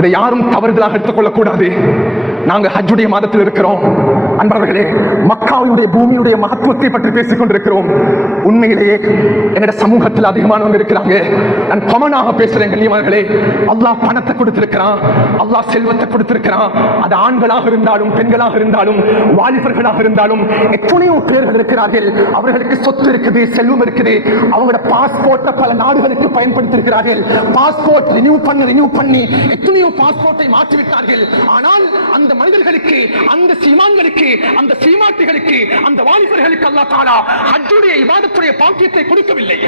இதை யாரும் தவறுதலாக எடுத்துக்கொள்ளக் கூடாது. நாங்க ஹஜ்ஜுடைய மாதத்தில் இருக்கிறோம். அன்பர்களே, மக்காவுடைய பூமியுடைய மகத்துவத்தை பற்றி பேசிக் கொண்டிருக்கிறோம். உண்மையிலேயே என்னோட சமூகத்தில் அதிகமானவங்க இருக்கிறாங்க. நான் காமனாக பேசுறேன் கண்ணியமானவர்களே. அல்லாஹ் பணத்தை கொடுத்திருக்கிறான், அல்லாஹ் செல்வத்தை கொடுத்திருக்கிறான். அது ஆண்களாக இருந்தாலும் பெண்களாக இருந்தாலும் வாலிபர்களாக இருந்தாலும் எத்தனையோ பேர்கள் இருக்கிறார்கள். அவர்களுக்கு சொத்து இருக்குது, செல்வம் இருக்குது. அவங்களோட பாஸ்போர்ட்டை பல நாடுகளுக்கு பயன்படுத்தியிருக்கிறார்கள். பாஸ்போர்ட் ரினியூ பண்ணி எத்தனையோ பாஸ்போர்ட்டை மாற்றிவிட்டார்கள். ஆனால் அந்த மனிதர்களுக்கு, அந்த சீமான்களுக்கு, அந்த சீமாட்டிகளுக்கு, அந்த வாலிபர்களுக்கு அல்லாஹ் தஆலா ஹஜ்ஜுடைய இபாதத்துடைய பாக்கியத்தை கொடுக்கவில்லை.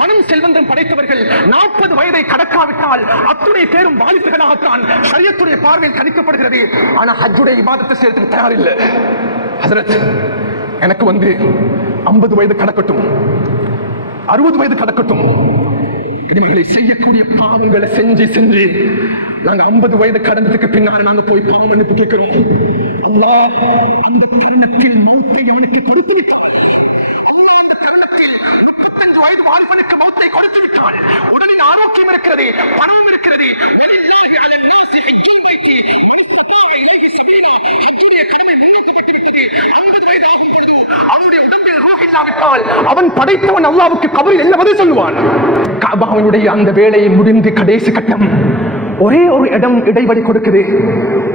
பணம் செல்வந்தம் படைத்தவர்கள் 40 வயதை கடக்காவிட்டால் அத்துணை பேரும் வாலிபர்களாகத்தான் ஷரியத்துடைய பார்வையில் கணிக்கப்படுகிறது. ஆனா ஹஜ்ஜுடைய இபாதத்தை செய்யறதுக்கு தயார் இல்லை. ஹஜ்ரத், எனக்கு 50 வயது கடக்கட்டும், 60 வயது கடக்கட்டும், இனிமைகளை செய்யக்கூடிய பாவங்களை செஞ்சு நாங்க 50 வயது கடந்ததுக்கு பின்னால நாங்க போய் பாவம் மன்னிப்பு கேட்கிறோம். அல்லாஹ் அந்த தருணத்தில் மௌத்தை அவனுக்கு கொடுத்து விட்டான். அல்லாஹ் அந்த தருணத்தில் 35 வயது வாலிபனுக்கு மௌத்தை கொடுத்து விட்டான். உடலில் ஆரோக்கியம் இருக்கிறது, பணம் இருக்கிறது. வலில்லாஹி அலன் நாஸி ஹஜ்ஜுல் பைத்தி மன் இஸ்ததாஅ இலைஹி சபீலா. ஹஜ்ஜுடைய கடமை முன்னேற்றப்பட்டு விட்டது. 50 வயது ஆகும் பொழுது அவனுடைய உடம்பில் ரூஹ் இல்லாவிட்டால் அவன் படைத்தவன் அல்லாஹ்வுக்கு கபரில் என்ன பதில் சொல்லுவான்? கஅபாவினுடைய அந்த வேலையை முடிந்து கடைசி கட்டம், ஒரே ஒரு இடம் இடைவெளி கொடுக்குது.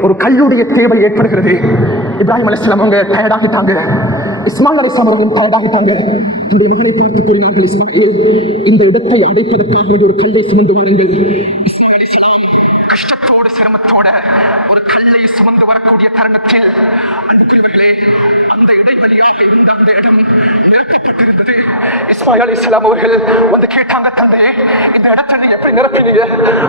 ஒரு கல்லுடைய தேவை ஏற்படுகிறது. இப்ராஹிம் அலைஹிஸ்ஸலாம் அவங்க டயர்டாகிட்டாங்க, இஸ்மாயில் அலைஹிஸ்ஸலாம் அவர்களும் டயர்டாகிட்டாங்க. இந்த மகளை பார்த்து கூறினார்கள், இஸ்மாயில், இந்த இடத்தை அடைப்பதற்காக ஒரு கல்லை சுமந்து வாருங்கள். இஸ்மாயில் அலைஹிஸ்ஸலாம் கஷ்டத்தோடு சிரமத்தோட ஒரு கல்லை சுமந்து வரக்கூடிய தருணத்தில் அன்புக்குரியவர்களே, அந்த இடைவெளியாக இருந்த அந்த இடம் நிரப்பப்பட்டிருந்தது. இஸ்மாயில் அலைஹிஸ்ஸலாம் அவர்கள் வந்து கேட்டாங்க, தந்தையே, இந்த இடத்தை நீங்க எப்படி நிரப்பினீங்க?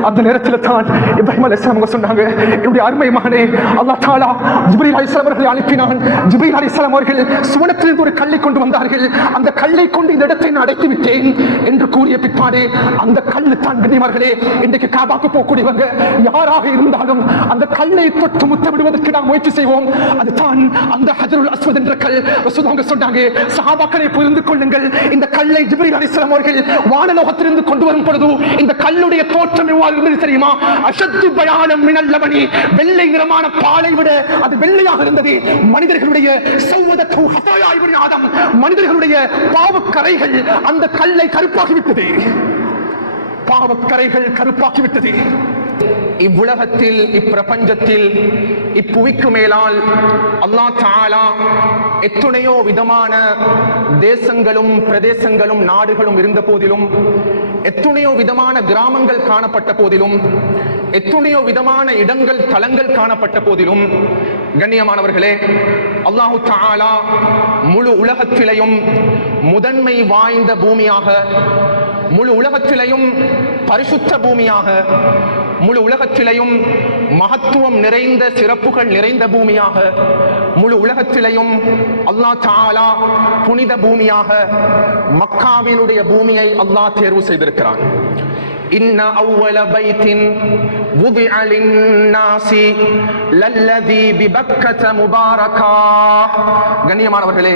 அந்த நேரத்தில் தான் இப்ராஹிம் அலைஹிஸ்ஸலாம் அவங்க சொன்னாங்க, என்னுடைய அருமை மகனே, அல்லாஹ் தஆலா ஜிப்ரீல் அலைஹிஸ்ஸலாம் அவர்களை அனுப்பினான். ஜிப்ரீல் அலைஹிஸ்ஸலாம் அவர்கள் சுவனத்திலிருந்து ஒரு கல்லை கொண்டு வந்தார்கள். அந்த கல்லை கொண்டு இந்த இடத்தை நான் அடைத்து விட்டேன் என்று கூறிய பிற்பாடு அந்த கல்லு தான் கண்ணியமார்களே, இன்றைக்கு காபாக்கு போகக்கூடியவங்க யாராக இருந்தாலும் அந்த கல்லை தொட்டு முத்தமிடுவதற்கு நாம் முயற்சி செய்வோம். அதுதான் அந்த ஹஜருல் அஸ்வத் என்ற கல். ரசூலுல்லாஹ் சொன்னாங்க, சஹாபாக்களை புரிந்து கொள்ளுங்கள், இந்த கல்லை ஜிப்ரீல் அலைஹிஸ்ஸலாம் அவர்கள் வானலோகத்திலிருந்து கொண்டு வரும் பொழுது இந்த கல்லுடைய தோற்றம் எவ்வாறு இருந்தது தெரியுமா? அஷத்து பயானம் மினல் லபனி, வெள்ளை நிறமான பாலை விட அது வெள்ளையாக இருந்தது. மனிதர்களுடைய சௌவதத்து ஹதாயா இப்னு ஆதம், மனிதர்களுடைய பாவக்கரைகள் அந்த கல்லை கருப்பாக்கிவிட்டது. பாவக்கரைகள் கருப்பாக்கிவிட்டது. இவ்வுலகத்தில், இப்பிரபஞ்சத்தில், இப்புவிக்கு மேலால் அல்லாஹ் தஆலா எத்தனையோ விதமான தேசங்களும் பிரதேசங்களும் நாடுகளும் இருந்த போதிலும், எத்தனையோ விதமான கிராமங்கள் காணப்பட்ட போதிலும், எத்தனையோ விதமான இடங்கள் தலங்கள் காணப்பட்ட போதிலும், கண்ணியமானவர்களே, அல்லாஹ் தஆலா முழு உலகத்திலேயும் முதன்மை வாய்ந்த பூமியாக, முழு உலகத்திலேயும் பரிசுத்த பூமியாக, முழு உலகத்திலேயும் மகத்துவம் நிறைந்த சிறப்புகள் நிறைந்த பூமியாக, முழு உலகத்திலேயும் அல்லாஹ் தஆலா புனித பூமியாக மக்காவினுடைய பூமியை அல்லாஹ் தேர்வு செய்திருக்கிறான். இன்ன அவ்வல பைத்தின் வுதிஅ லின்னாஸி லல்லதி பிபக்கத முபாரகா. கண்ணியமானவர்களே,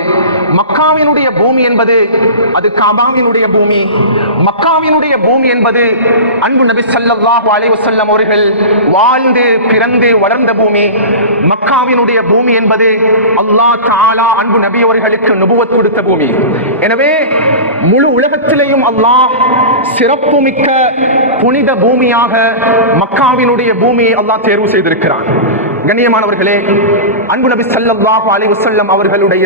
மக்காவினுடைய பூமி என்பது அது காபாவினுடைய பூமி. மக்காவினுடைய பூமி என்பது அன்பு நபி ஸல்லல்லாஹு அலைஹி வஸல்லம் அவர்கள் வாழ்ந்து பிறந்து வளர்ந்த பூமி. மக்காவினுடைய பூமி என்பது அல்லாஹ் தஆலா அன்பு நபி அவர்களுக்கு நுபுவத் கொடுத்த பூமி. எனவே முழு உலகத்திலேயும் அல்லாஹ் சிறப்புமிக்க புனித பூமியாக மக்காவினுடைய பூமியை அல்லாஹ் தேர்வு செய்திருக்கிறான். கண்ணியமானவர்களே, அன்பு நபி ஸல்லல்லாஹு அலைஹி வஸல்லம் அவர்களுடைய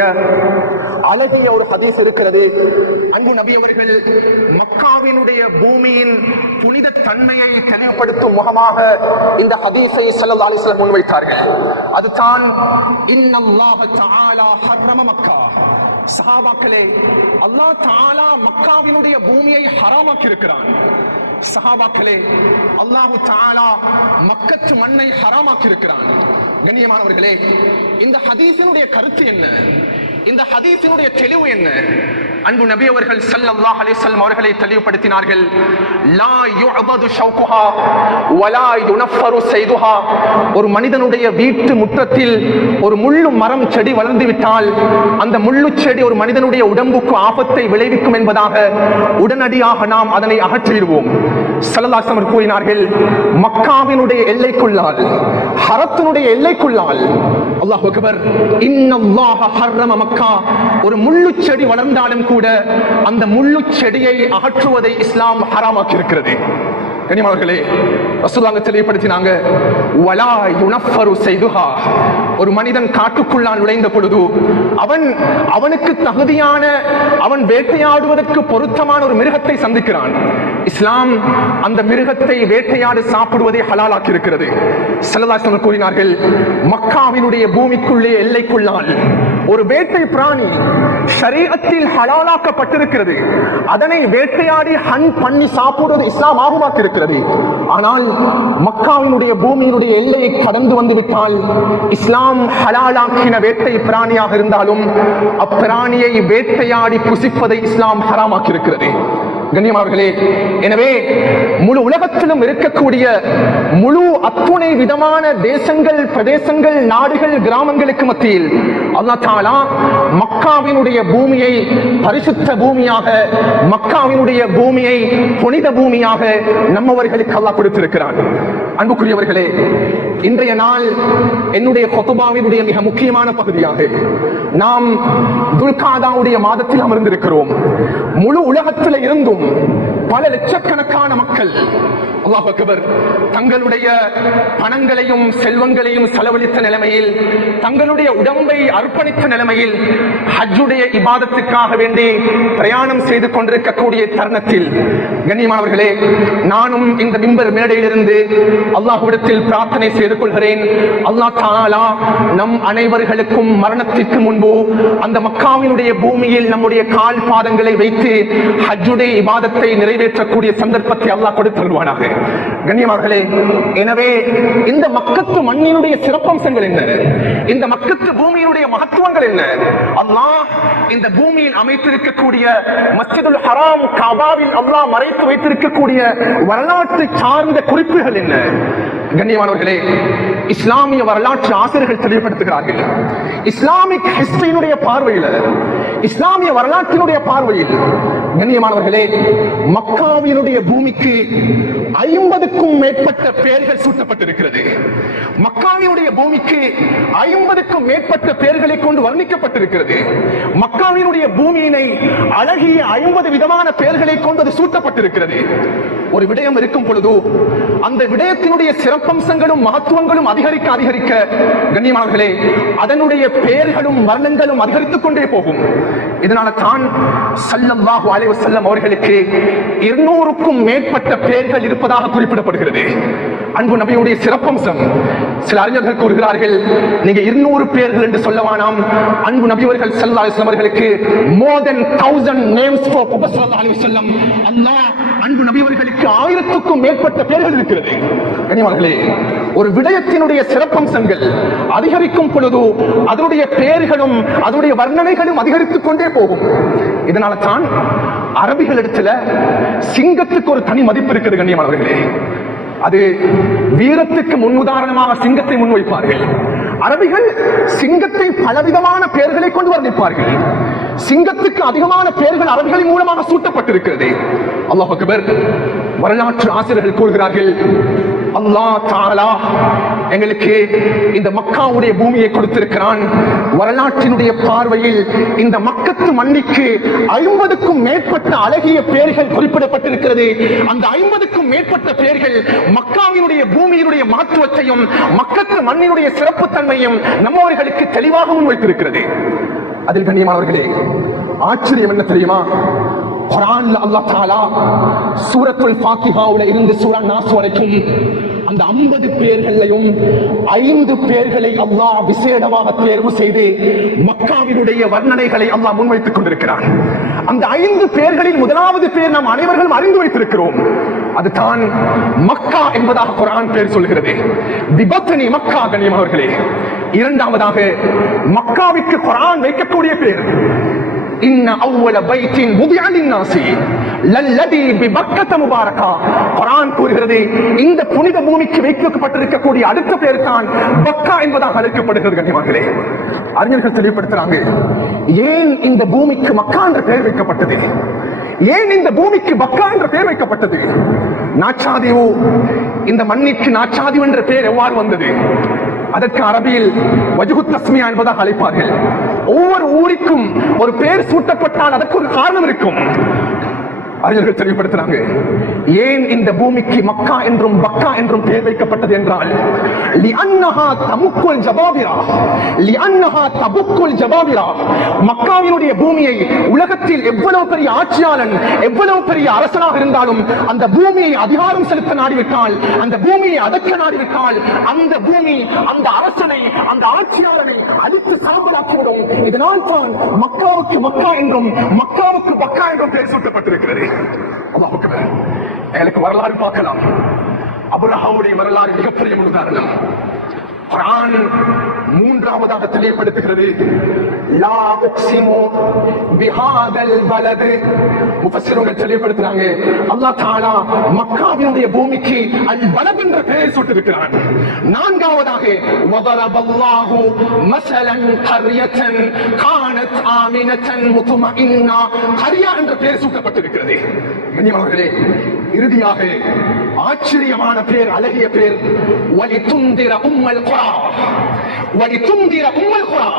அழகிய ஒரு ஹதீஸ் இருக்கிறது. அன்பு நபி அவர்கள் மக்காவினுடைய பூமியின் புனித தன்மையை தெளிவுபடுத்தும் முகமாக இந்த ஹதீஸை ஸல்லல்லாஹு அலைஹி வஸல்லம் முன்வைத்தார்கள். அதுதான் இன்னல்லாஹ தஆலா ஹர்ரம மக்கா. சஹாபாக்களே, அல்லாஹ் தஆலா மக்காவினுடைய பூமியை ஹராமாக்கி இருக்கிறான். சஹாபாக்களே, அல்லாஹ் தஆலா மக்கத்து மண்ணை ஹராமாக்கி இருக்கிறான். கண்ணியமானவர்களே, இந்த ஹதீஸினுடைய கருத்து என்ன? இந்த ஹதீஸினுடைய தெளிவு என்ன? அன்பு நபி அவர்கள் ஸல்லல்லாஹு அலைஹி வஸல்லம் அவர்களை தெளிவுபடுத்தினார்கள், லா யுஅபது ஷௌகுஹா வலா யுனஃபரு ஸைதுஹா. ஒரு மனிதனுடைய வீட்டு முற்றத்தில் ஒரு முள்ளு மரம் செடி வளர்ந்து விட்டால் அந்த முள்ளு செடி ஒரு மனிதனுடைய உடம்புக்கு ஆபத்தை விளைவிக்கும் என்பதாக உடனடியாக நாம் அதனை அகற்றிடுவோம். ஸல்லல்லாஹு அலைஹி வஸல்லம் கூறினார்கள், மக்காவினுடைய எல்லைக்குள்ளால், ஹரத்தினுடைய எல்லைக்குள்ளால், அல்லாஹ் அக்பர், இன்னல்லாஹ ஹர்ரம மக்கா, ஒரு முள்ளு செடி வளர்ந்தாலும் கூட அந்த முள்ளு செடியை அகற்றுவதை இஸ்லாம் ஹராமாக்கி இருக்கிறது. கனிமாவர்களே, ரசூலுல்லாஹ் தெளிவுபடுத்தினாங்க, வலா யுனஃபரு ஸைதுஹா. ஒரு மனிதன் காட்டுக்குள்ளால் நுழைந்த பொழுது அவனுக்கு தகுதியான, அவன் வேட்டையாடுவதற்கு பொருத்தமான ஒரு மிருகத்தை சந்திக்கிறான். இஸ்லாம் அந்த மிருகத்தை வேட்டையாடி சாப்பிடுவதை ஹலாலாக்கி இருக்கிறது. ஸல்லல்லாஹு அலைஹி வஸல்லம் கூறினார்கள், மக்காவினுடைய பூமிக்குள்ளே எல்லைக்குள்ளால் ஒரு வேட்டை பிராணி ஷரீஅத்தில் ஹலாலாக்கப்பட்டிருக்கிறது. அதனை வேட்டையாடி ஹன் பண்ணி சாப்பிடுவது இஸ்லாம் ஆகுமாக்கி இருக்கிறது. ஆனால் மக்காவினுடைய பூமியினுடைய எல்லையை கடந்து வந்து விட்டால் இஸ்லாம் ஹலாலாக்கின வேட்டை பிராணியாக இருந்தாலும் அப்பிராணியை வேட்டையாடி புசிப்பதை இஸ்லாம் ஹராமாக்கி இருக்கிறது. கண்ணியமானவர்களே, எனவே முழு உலகத்திலும் இருக்கக்கூடிய முழு அத்துணை விதமான தேசங்கள், பிரதேசங்கள், நாடுகள், கிராமங்களுக்கு மத்தியில் அல்லாஹ் தஆலா மக்காவினுடைய பூமியை பரிசுத்த பூமியாக, மக்காவினுடைய பூமியை புனித பூமியாக நம்மவர்களுக்கு அல்லாஹ் கொடுத்திருக்கிறான். அன்புக்குரியவர்களே, இன்றைய நாள் என்னுடைய குத்பாவினுடைய மிக முக்கியமான பகுதியாக நாம் துல்காதாவுடைய மாதத்தில் அமர்ந்திருக்கிறோம். முழு உலகத்தில் இருந்தும் பல லட்சக்கணக்கான மக்கள் அல்லாஹ் அக்பர் தங்களுடைய பணங்களையும் செல்வங்களையும் செலவழித்த நிலைமையில், தங்களுடைய உடம்பை அர்ப்பணித்த நிலைமையில் ஹஜ்ஜுடைய இபாதத்துக்காக வேண்டி பிரயாணம் செய்து கொண்டிருக்கக்கூடிய தருணத்தில் கண்ணியமானவர்களே, நானும் இந்த மிம்பர் மேடையிலிருந்து அல்லாஹ்விடத்தில் பிரார்த்தனை செய்து கொள்கிறேன். அல்லாஹ் தஆலா நம் அனைவர்களுக்கும் மரணத்திற்கு முன்பு அந்த மக்காவினுடைய பூமியில் நம்முடைய கால் பாதங்களை வைத்து ஹஜ்ஜுடைய இபாதத்தை நிறைவேற்றக்கூடிய சந்தர்ப்பத்தை அல்லாஹ் கொடுத்திருவானாக. கண்ணியமானவர்களே, எனவே இந்த மக்கத்து மண்ணினுடைய சிறப்பம்சங்கள் என்ன, இந்த மக்கத்து பூமியினுடைய மகத்துவங்கள் என்ன, அல்லாஹ் இந்த பூமியில் அமைத்திருக்கக்கூடிய மஸ்ஜிதுல் ஹராம் கஅபாவில் அல்லாஹ் மறைத்து வைத்திருக்கக்கூடிய வரலாற்று சார்ந்த குறிப்புகள் என்ன? கண்ணியமானவர்களே, இஸ்லாமிய வரலாற்று ஆசிரியர்கள் தெளிவுபடுத்துகிறார்கள், இஸ்லாமிக் ஹிஸ்டரியினுடைய பார்வையில், இஸ்லாமிய வரலாற்றினுடைய பார்வையில் கண்ணியமானவர்களே, மக்காவினுடைய பூமிக்கு 50க்கும் மேற்பட்ட பெயர்கள் சூட்டப்பட்டிருக்கிறது. மக்காவினுடைய பூமிக்கு 50க்கும் மேற்பட்ட பெயர்களை கொண்டு வர்ணிக்கப்பட்டிருக்கிறது. மக்காவினுடைய பூமியினை அழகிய 50 விதமான பெயர்களை கொண்டு அது சூட்டப்பட்டிருக்கிறது. ஒரு விடயம் இருக்கும் பொழுது அந்த விடயத்தினுடைய சிறப்பம்சங்களும் மகத்துவங்களும் அதிகரிக்க அதிகரிக்க கண்ணியமானவர்களே, அதனுடைய பெயர்களும் வர்ணங்களும் அதிகரித்துக் கொண்டே போகும். இதனால தான் ஸல்லல்லாஹு அலைஹி வஸல்லம் அவர்களுக்கு 200க்கும் மேற்பட்ட பெயர்கள் இருப்பதாக குறிப்பிடப்படுகிறது. அன்பு நபியுடைய சிறப்பம்சம், சில அறிஞர்கள் கூறுகிறார்கள், நீங்க 200 பெயர்கள் என்று சொல்லவானாம். அன்பு நபி அவர்கள் ஸல்லல்லாஹு அலைஹி வஸல்லம் அவர்களுக்கு more than 1000 names for Prophet ஸல்லல்லாஹு அலைஹி வஸல்லம். அல்லாஹ் அன்பு நபி அவர்களுக்கு 1000க்கும் மேற்பட்ட பெயர்கள் இருக்கிறது. கனிமர்களே, ஒரு விடயத்தினுடைய சிறப்பம்சங்கள் அதிகரிக்கும் பொழுது அதனுடைய பெயர்களும் அதனுடைய வர்ணனைகளும் அதிகரித்துக் கொண்டே போகும். இதனால தான் அரபிகளிடத்துல சிங்கத்துக்கு ஒரு தனி மதிப்பு இருக்குது. கண்ணியமானவர்களே, அது வீரத்துக்கு முன்னுதாரணமாக சிங்கத்தை முன்வைப்பார்கள். அரபிகள் சிங்கத்தை பலவிதமான பெயர்களை கொண்டு வர்ணிப்பார்கள். சிங்கத்துக்கு அதிகமான பெயர்கள் அரபிகளின் மூலமாக சூட்டப்பட்டிருக்கிறது. அல்லாஹ் அக்பர். வரலாற்று ஆசிரியர்கள் கூறுகிறார்கள், அல்லாஹ் தஆலா எங்களுக்கு இந்த மக்காவுடைய பூமியை கொடுத்திருக்கிறான். வரலாற்றினுடைய பார்வையில் இந்த மக்கத்து மண்ணிற்கு 50க்கும் மேற்பட்ட அழகிய பெயர்கள் குறிப்பிடப்பட்டிருக்கிறது. அந்த 50க்கும் மேற்பட்ட பெயர்கள் மக்காவினுடைய பூமியினுடைய மகத்துவத்தையும் மக்கத்து மண்ணினுடைய சிறப்பு தன்மையும் நம்மவர்களுக்கு தெளிவாக முன்வைத்திருக்கிறது. அதில் கண்ணியமானவர்களே, ஆச்சரியம் என்ன தெரியுமா? குர்ஆன்ல அல்லாஹ் தஆலா சூரத்துல் ஃபாத்திஹாவுல இருந்து சூரா நாஸ் வரைக்கும் அந்த 50 பெயர்களையும் 5 பெயர்களை அல்லாஹ் விசேடமாக தேர்வு செய்து மக்காவினுடைய வர்ணனைகளை அல்லாஹ் முன்வைத்துக் கொண்டிருக்கிறான். அந்த 5 பெயர்களில் முதலாவது பெயர் நாம் அனைவர்களும் அறிந்து வைத்திருக்கிறோம். அதுதான் மக்கா என்பதாக குர்ஆன் பெயர் சொல்கிறது. பிபத்னி மக்கா. கண்ணியமானவர்களே, இரண்டாவதாக மக்காவிற்கு குர்ஆன் வைக்கக்கூடிய பெயர் இன்ன அவ்வல பைத்தின் wudi'a lin-nasi லல்லதி பிபக்கத முபாரகா. குர்ஆன் கூறுகிறது இந்த புனித பூமிக்கு வைக்கப்பட்டிருக்கக்கூடிய அடுத்த பெயர் தான் பக்கா என்பதாக அழைக்கப்படுகிறது. கண்ணியமானவர்களே, அறிஞர்கள் தெளிவுபடுத்துறாங்க, ஏன் இந்த பூமிக்கு மக்கா என்ற பெயர் வைக்கப்பட்டது, ஏன் இந்த பூமிக்கு பக்கா என்ற பெயர் வைக்கப்பட்டது. நாச்சாதிவு, இந்த மண்ணிற்கு நாச்சாதிவு என்ற பெயர் எவ்வாறு வந்தது? அதற்கு அரபியில் வஜ்ஹு தஸ்மியா என்பதாக அழைப்பார்கள். ஒவ்வொரு ஊருக்கும் ஒரு பெயர் சூட்டப்பட்டால் அதற்கு ஒரு காரணம் இருக்கும். அறிஞர்கள் தெளிவுபடுத்துறாங்க, ஏன் இந்த பூமிக்கு மக்கா என்றும் பக்கா என்றும் பெயர் வைக்கப்பட்டது என்றால் லிஅன்னஹா தமுக்குல் ஜபாபிரா, லிஅன்னஹா தபுக்குல் ஜபாபிரா. மக்காவினுடைய பூமியை உலகத்தில் எவ்வளவு பெரிய ஆட்சியாளன், எவ்வளவு பெரிய அரசனாக இருந்தாலும் அந்த பூமியை அதிகாரம் செலுத்த நாடிவிட்டால், அந்த பூமியை அடக்க நாடிவிட்டால், அந்த பூமி அந்த அரசனை, அந்த ஆட்சியாளரை அழித்து சாம்பலாக்கிவிடும். இதனால் தான் மக்காவுக்கு மக்கா என்றும் மக்காவுக்கு பக்கா என்றும் பெயர் சூட்டப்பட்டிருக்கிறது. எனக்கு வரலாறு பார்க்கலாம். அபூலஹபுடைய வரலாறு மிகப்பெரிய உதாரணம். குர்ஆன் மூன்றாவதாக தெளிவுபடுத்துகிறது, லா உக்ஸிமு பிஹாதல் பலத். முஃபஸ்ஸிர்கள் தெளிவுபடுத்துறாங்க, அல்லாஹ் தஆலா மக்காவினுடைய பூமிக்கு அல் பலத் என்ற பெயரை சூட்டியிருக்கிறான். நான்காவதாக வதரபல்லாஹு மஸலன் கர்யத்தன் கானத் ஆமினத்தன் முத்மஇன்னா. கர்யா என்ற பெயர் சூட்டப்பட்டிருக்கிறது. கண்ணியமானவர்களே, இறுதியாக ஆச்சரியமான பெயர், அழகிய பெயர், வலிதுந்திர உம்மல் குரா, வலிதுந்திர உம்மல் குரா.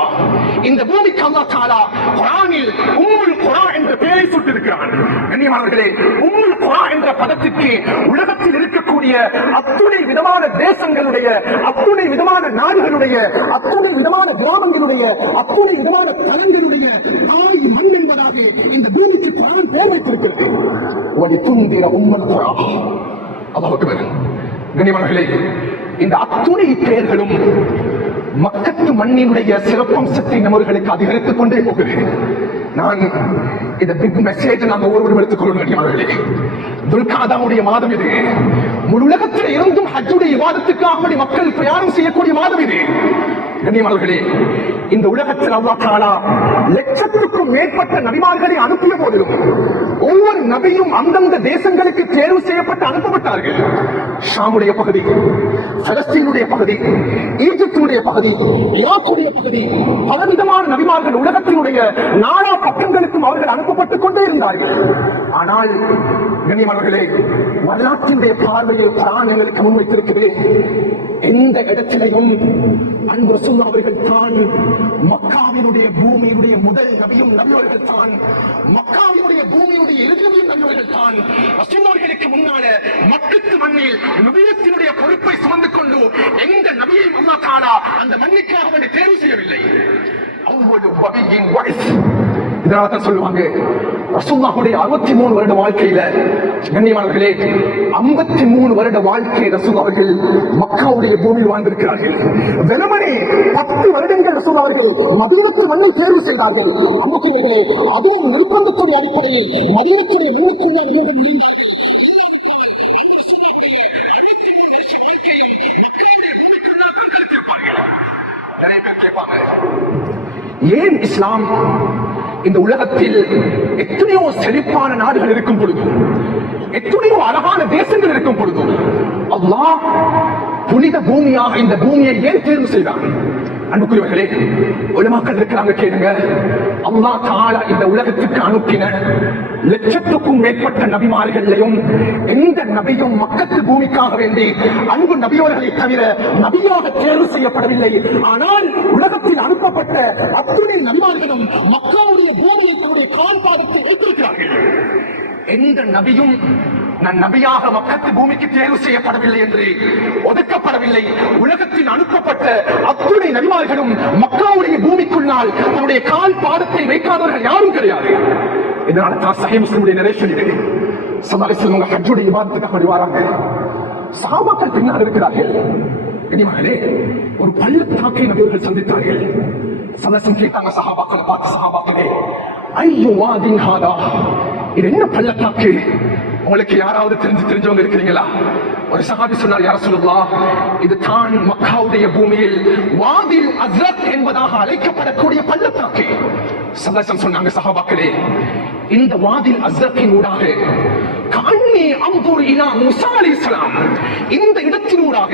இந்த பூமிக்கு அல்லாஹ் தஆலா குர்ஆனில் உம்முல் குரா என்ற பெயரை சூட்டியிருக்கிறான். கண்ணியமானவர்களே, உம்முல் குரா என்ற பதத்துக்கு உலகத்தில் இருக்கக்கூடிய அத்துணை விதமான தேசங்களுடைய, அத்துணை விதமான நாடுகளுடைய, அத்துணை விதமான கிராமங்களுடைய, அத்துணை விதமான தலங்களுடைய தாய் மண் என்பதாக இந்த பூமிக்கு குர்ஆன் பெயர் வைத்திருக்கிறது. வலிதுந்திர உம்முல் குரா. அல்லாஹ் அக்பர். கண்ணியமானவர்களே, இந்த அத்துணை பெயர்களும் மக்கத்து மண்ணினுடைய சிறப்பம்சத்தை நம்மர்களுக்கு அதிகரித்துக் கொண்டே போகிறது. நான் இந்த பிக் மெசேஜ் நாங்கள் ஒவ்வொருவரும் எடுத்துக்கொள்ளும். துல்காதாவுடைய மாதம் இது. முழு உலகத்தில் இருந்தும் ஹஜ்ஜுடைய இபாதத்துக்காக மக்கள் பிரயாணம் செய்யக்கூடிய மாதம் இது. கண்ணியமானவர்களே, இந்த உலகத்தில் அல்லாஹ் தஆலா லட்சத்துக்கும் மேற்பட்ட நபிமார்களை அனுப்பிய போதிலும் ஒவ்வொரு நபியும் அந்தந்த தேசங்களுக்கு தேர்வு செய்யப்பட்டு அனுப்பப்பட்டார்கள். ஷாமுடைய பகுதி, பலஸ்தீனுடைய பகுதி, ஈஜிப்டுடைய பகுதி, ஈராக்குடைய பகுதி, பலவிதமான நபிமார்கள் உலகத்தினுடைய நாலா பக்கங்களுக்கும் அவர்கள் அனுப்பப்பட்டுக் கொண்டே இருந்தார்கள். ஆனால் கண்ணியமானவர்களே, வரலாற்றினுடைய பார்வையில் குர்ஆன் எங்களுக்கு முன்வைத்திருக்கிறது, எந்த இடத்திலையும் அன்பு ரசூல் அவர்கள் தான் மக்காவினுடைய பூமியினுடைய முதல் நபியும் நபியவர்கள் தான், மக்காவினுடைய பூமியுடைய இறுதி நபியும் நபியவர்கள் தான். ரசூலுல்லாஹிக்கு முன்னால மக்கத்து மண்ணில் நபியத்தினுடைய பொறுப்பை சுமந்து கொண்டு எந்த நபியையும் அல்லாஹ் தஆலா அந்த மண்ணுக்காக வேண்டி தேர்வு செய்யவில்லை. அவ்வளவு வபியின் வாய்ஸ். இதனால்தான் சொல்லுவாங்க, ரசூலுல்லாஹுடைய 63 வருட வாழ்க்கையில, கண்ணியமானவர்களே, 53 வருட வாழ்க்கை ரசூலுல்லாஹ் அவர்கள் மக்காவுடைய பூமியில் வாழ்ந்திருக்கிறார்கள். வெறுமனே 10 வருடங்கள் ரசூலுல்லாஹ் அவர்கள் மதீனத்து மண்ணில் தேர்வு செய்தார்கள். அதுவும் நிர்பந்தத்துடைய அடிப்படையில் மதீனத்துடைய மூலக்குள்ள ஏன் இஸ்லாம் இந்த உலகத்தில் எத்தனையோ செழிப்பான நாடுகள் இருக்கும் பொழுது, எத்தனையோ அழகான தேசங்கள் இருக்கும் பொழுது அல்லாஹ் புனித பூமியாக இந்த பூமியை ஏன் தேர்வு செய்தான்? அன்புக்குரியவர்களே, உலமாக்கள் இருக்கிறாங்க, கேளுங்க. அல்லாஹ் தஆலா இந்த உலகத்துக்கு அனுப்பின லட்சத்துக்கும் மேற்பட்ட நபிமார்களையும் எந்த நபியும் மக்கத்து பூமிக்காக வேண்டி அன்பு நபியோர்களை தவிர நபியாக தேர்வு செய்யப்படவில்லை. ஆனால் உலகத்தில் அனுப்பப்பட்ட அத்துணை நபிமார்களும் மக்காவுடைய பூமியை தன்னுடைய கால்பாதத்தில் வைத்திருக்கிறார்கள். எந்த நபியும் நான் நபியாக மக்கத்து பூமிக்கு தேர்வு செய்யப்படவில்லை என்று ஒதுக்கப்படவில்லை. உலகத்தில் அனுப்பப்பட்ட அத்துணை நபிமார்களும் மக்காவுடைய பூமிக்குள்ளால் தன்னுடைய கால் பாதத்தை வைக்காதவர்கள் யாரும் கிடையாது. இதனால தான் சஹீஹ் முஸ்லிமுடைய நரேஷன் இது. ஸல்லல்லாஹு அலைஹி வஸல்லம் ஹஜ்ஜுடைய இபாதத்துக்காக வருவாங்க. சஹாபாக்கள் பின்னால் இருக்கிறார்கள். கண்ணியமானவர்களே, ஒரு பள்ளத்தாக்கை நபியவர்கள் சந்தித்தார்கள். சல்லல்லாஹு கேட்டாங்க சஹாபாக்களை பார்த்து, சஹாபாக்களே, ஐயோ வாதின் ஹாதா, இது என்ன பள்ளத்தாக்கு? உங்களுக்கு யாராவது தெரிஞ்சவங்க இருக்கிறீங்களா? ஒரு சஹாபி சொன்னார், யா ரசூலுல்லாஹ், இது தான் மக்காவுடைய பூமியில் வாதில் அஸ்ரக் என்பதாக அழைக்கப்படக்கூடிய பள்ளத்தாக்கு. சல்லல்லாஹு சொன்னாங்க, சஹாபாக்களே, இந்த வாதில் அஸ்ரக்கின் ஊடாக கண்ணி அம்புர் இலா மூஸா அலைஹிஸ்ஸலாம், இந்த இடத்தினூடாக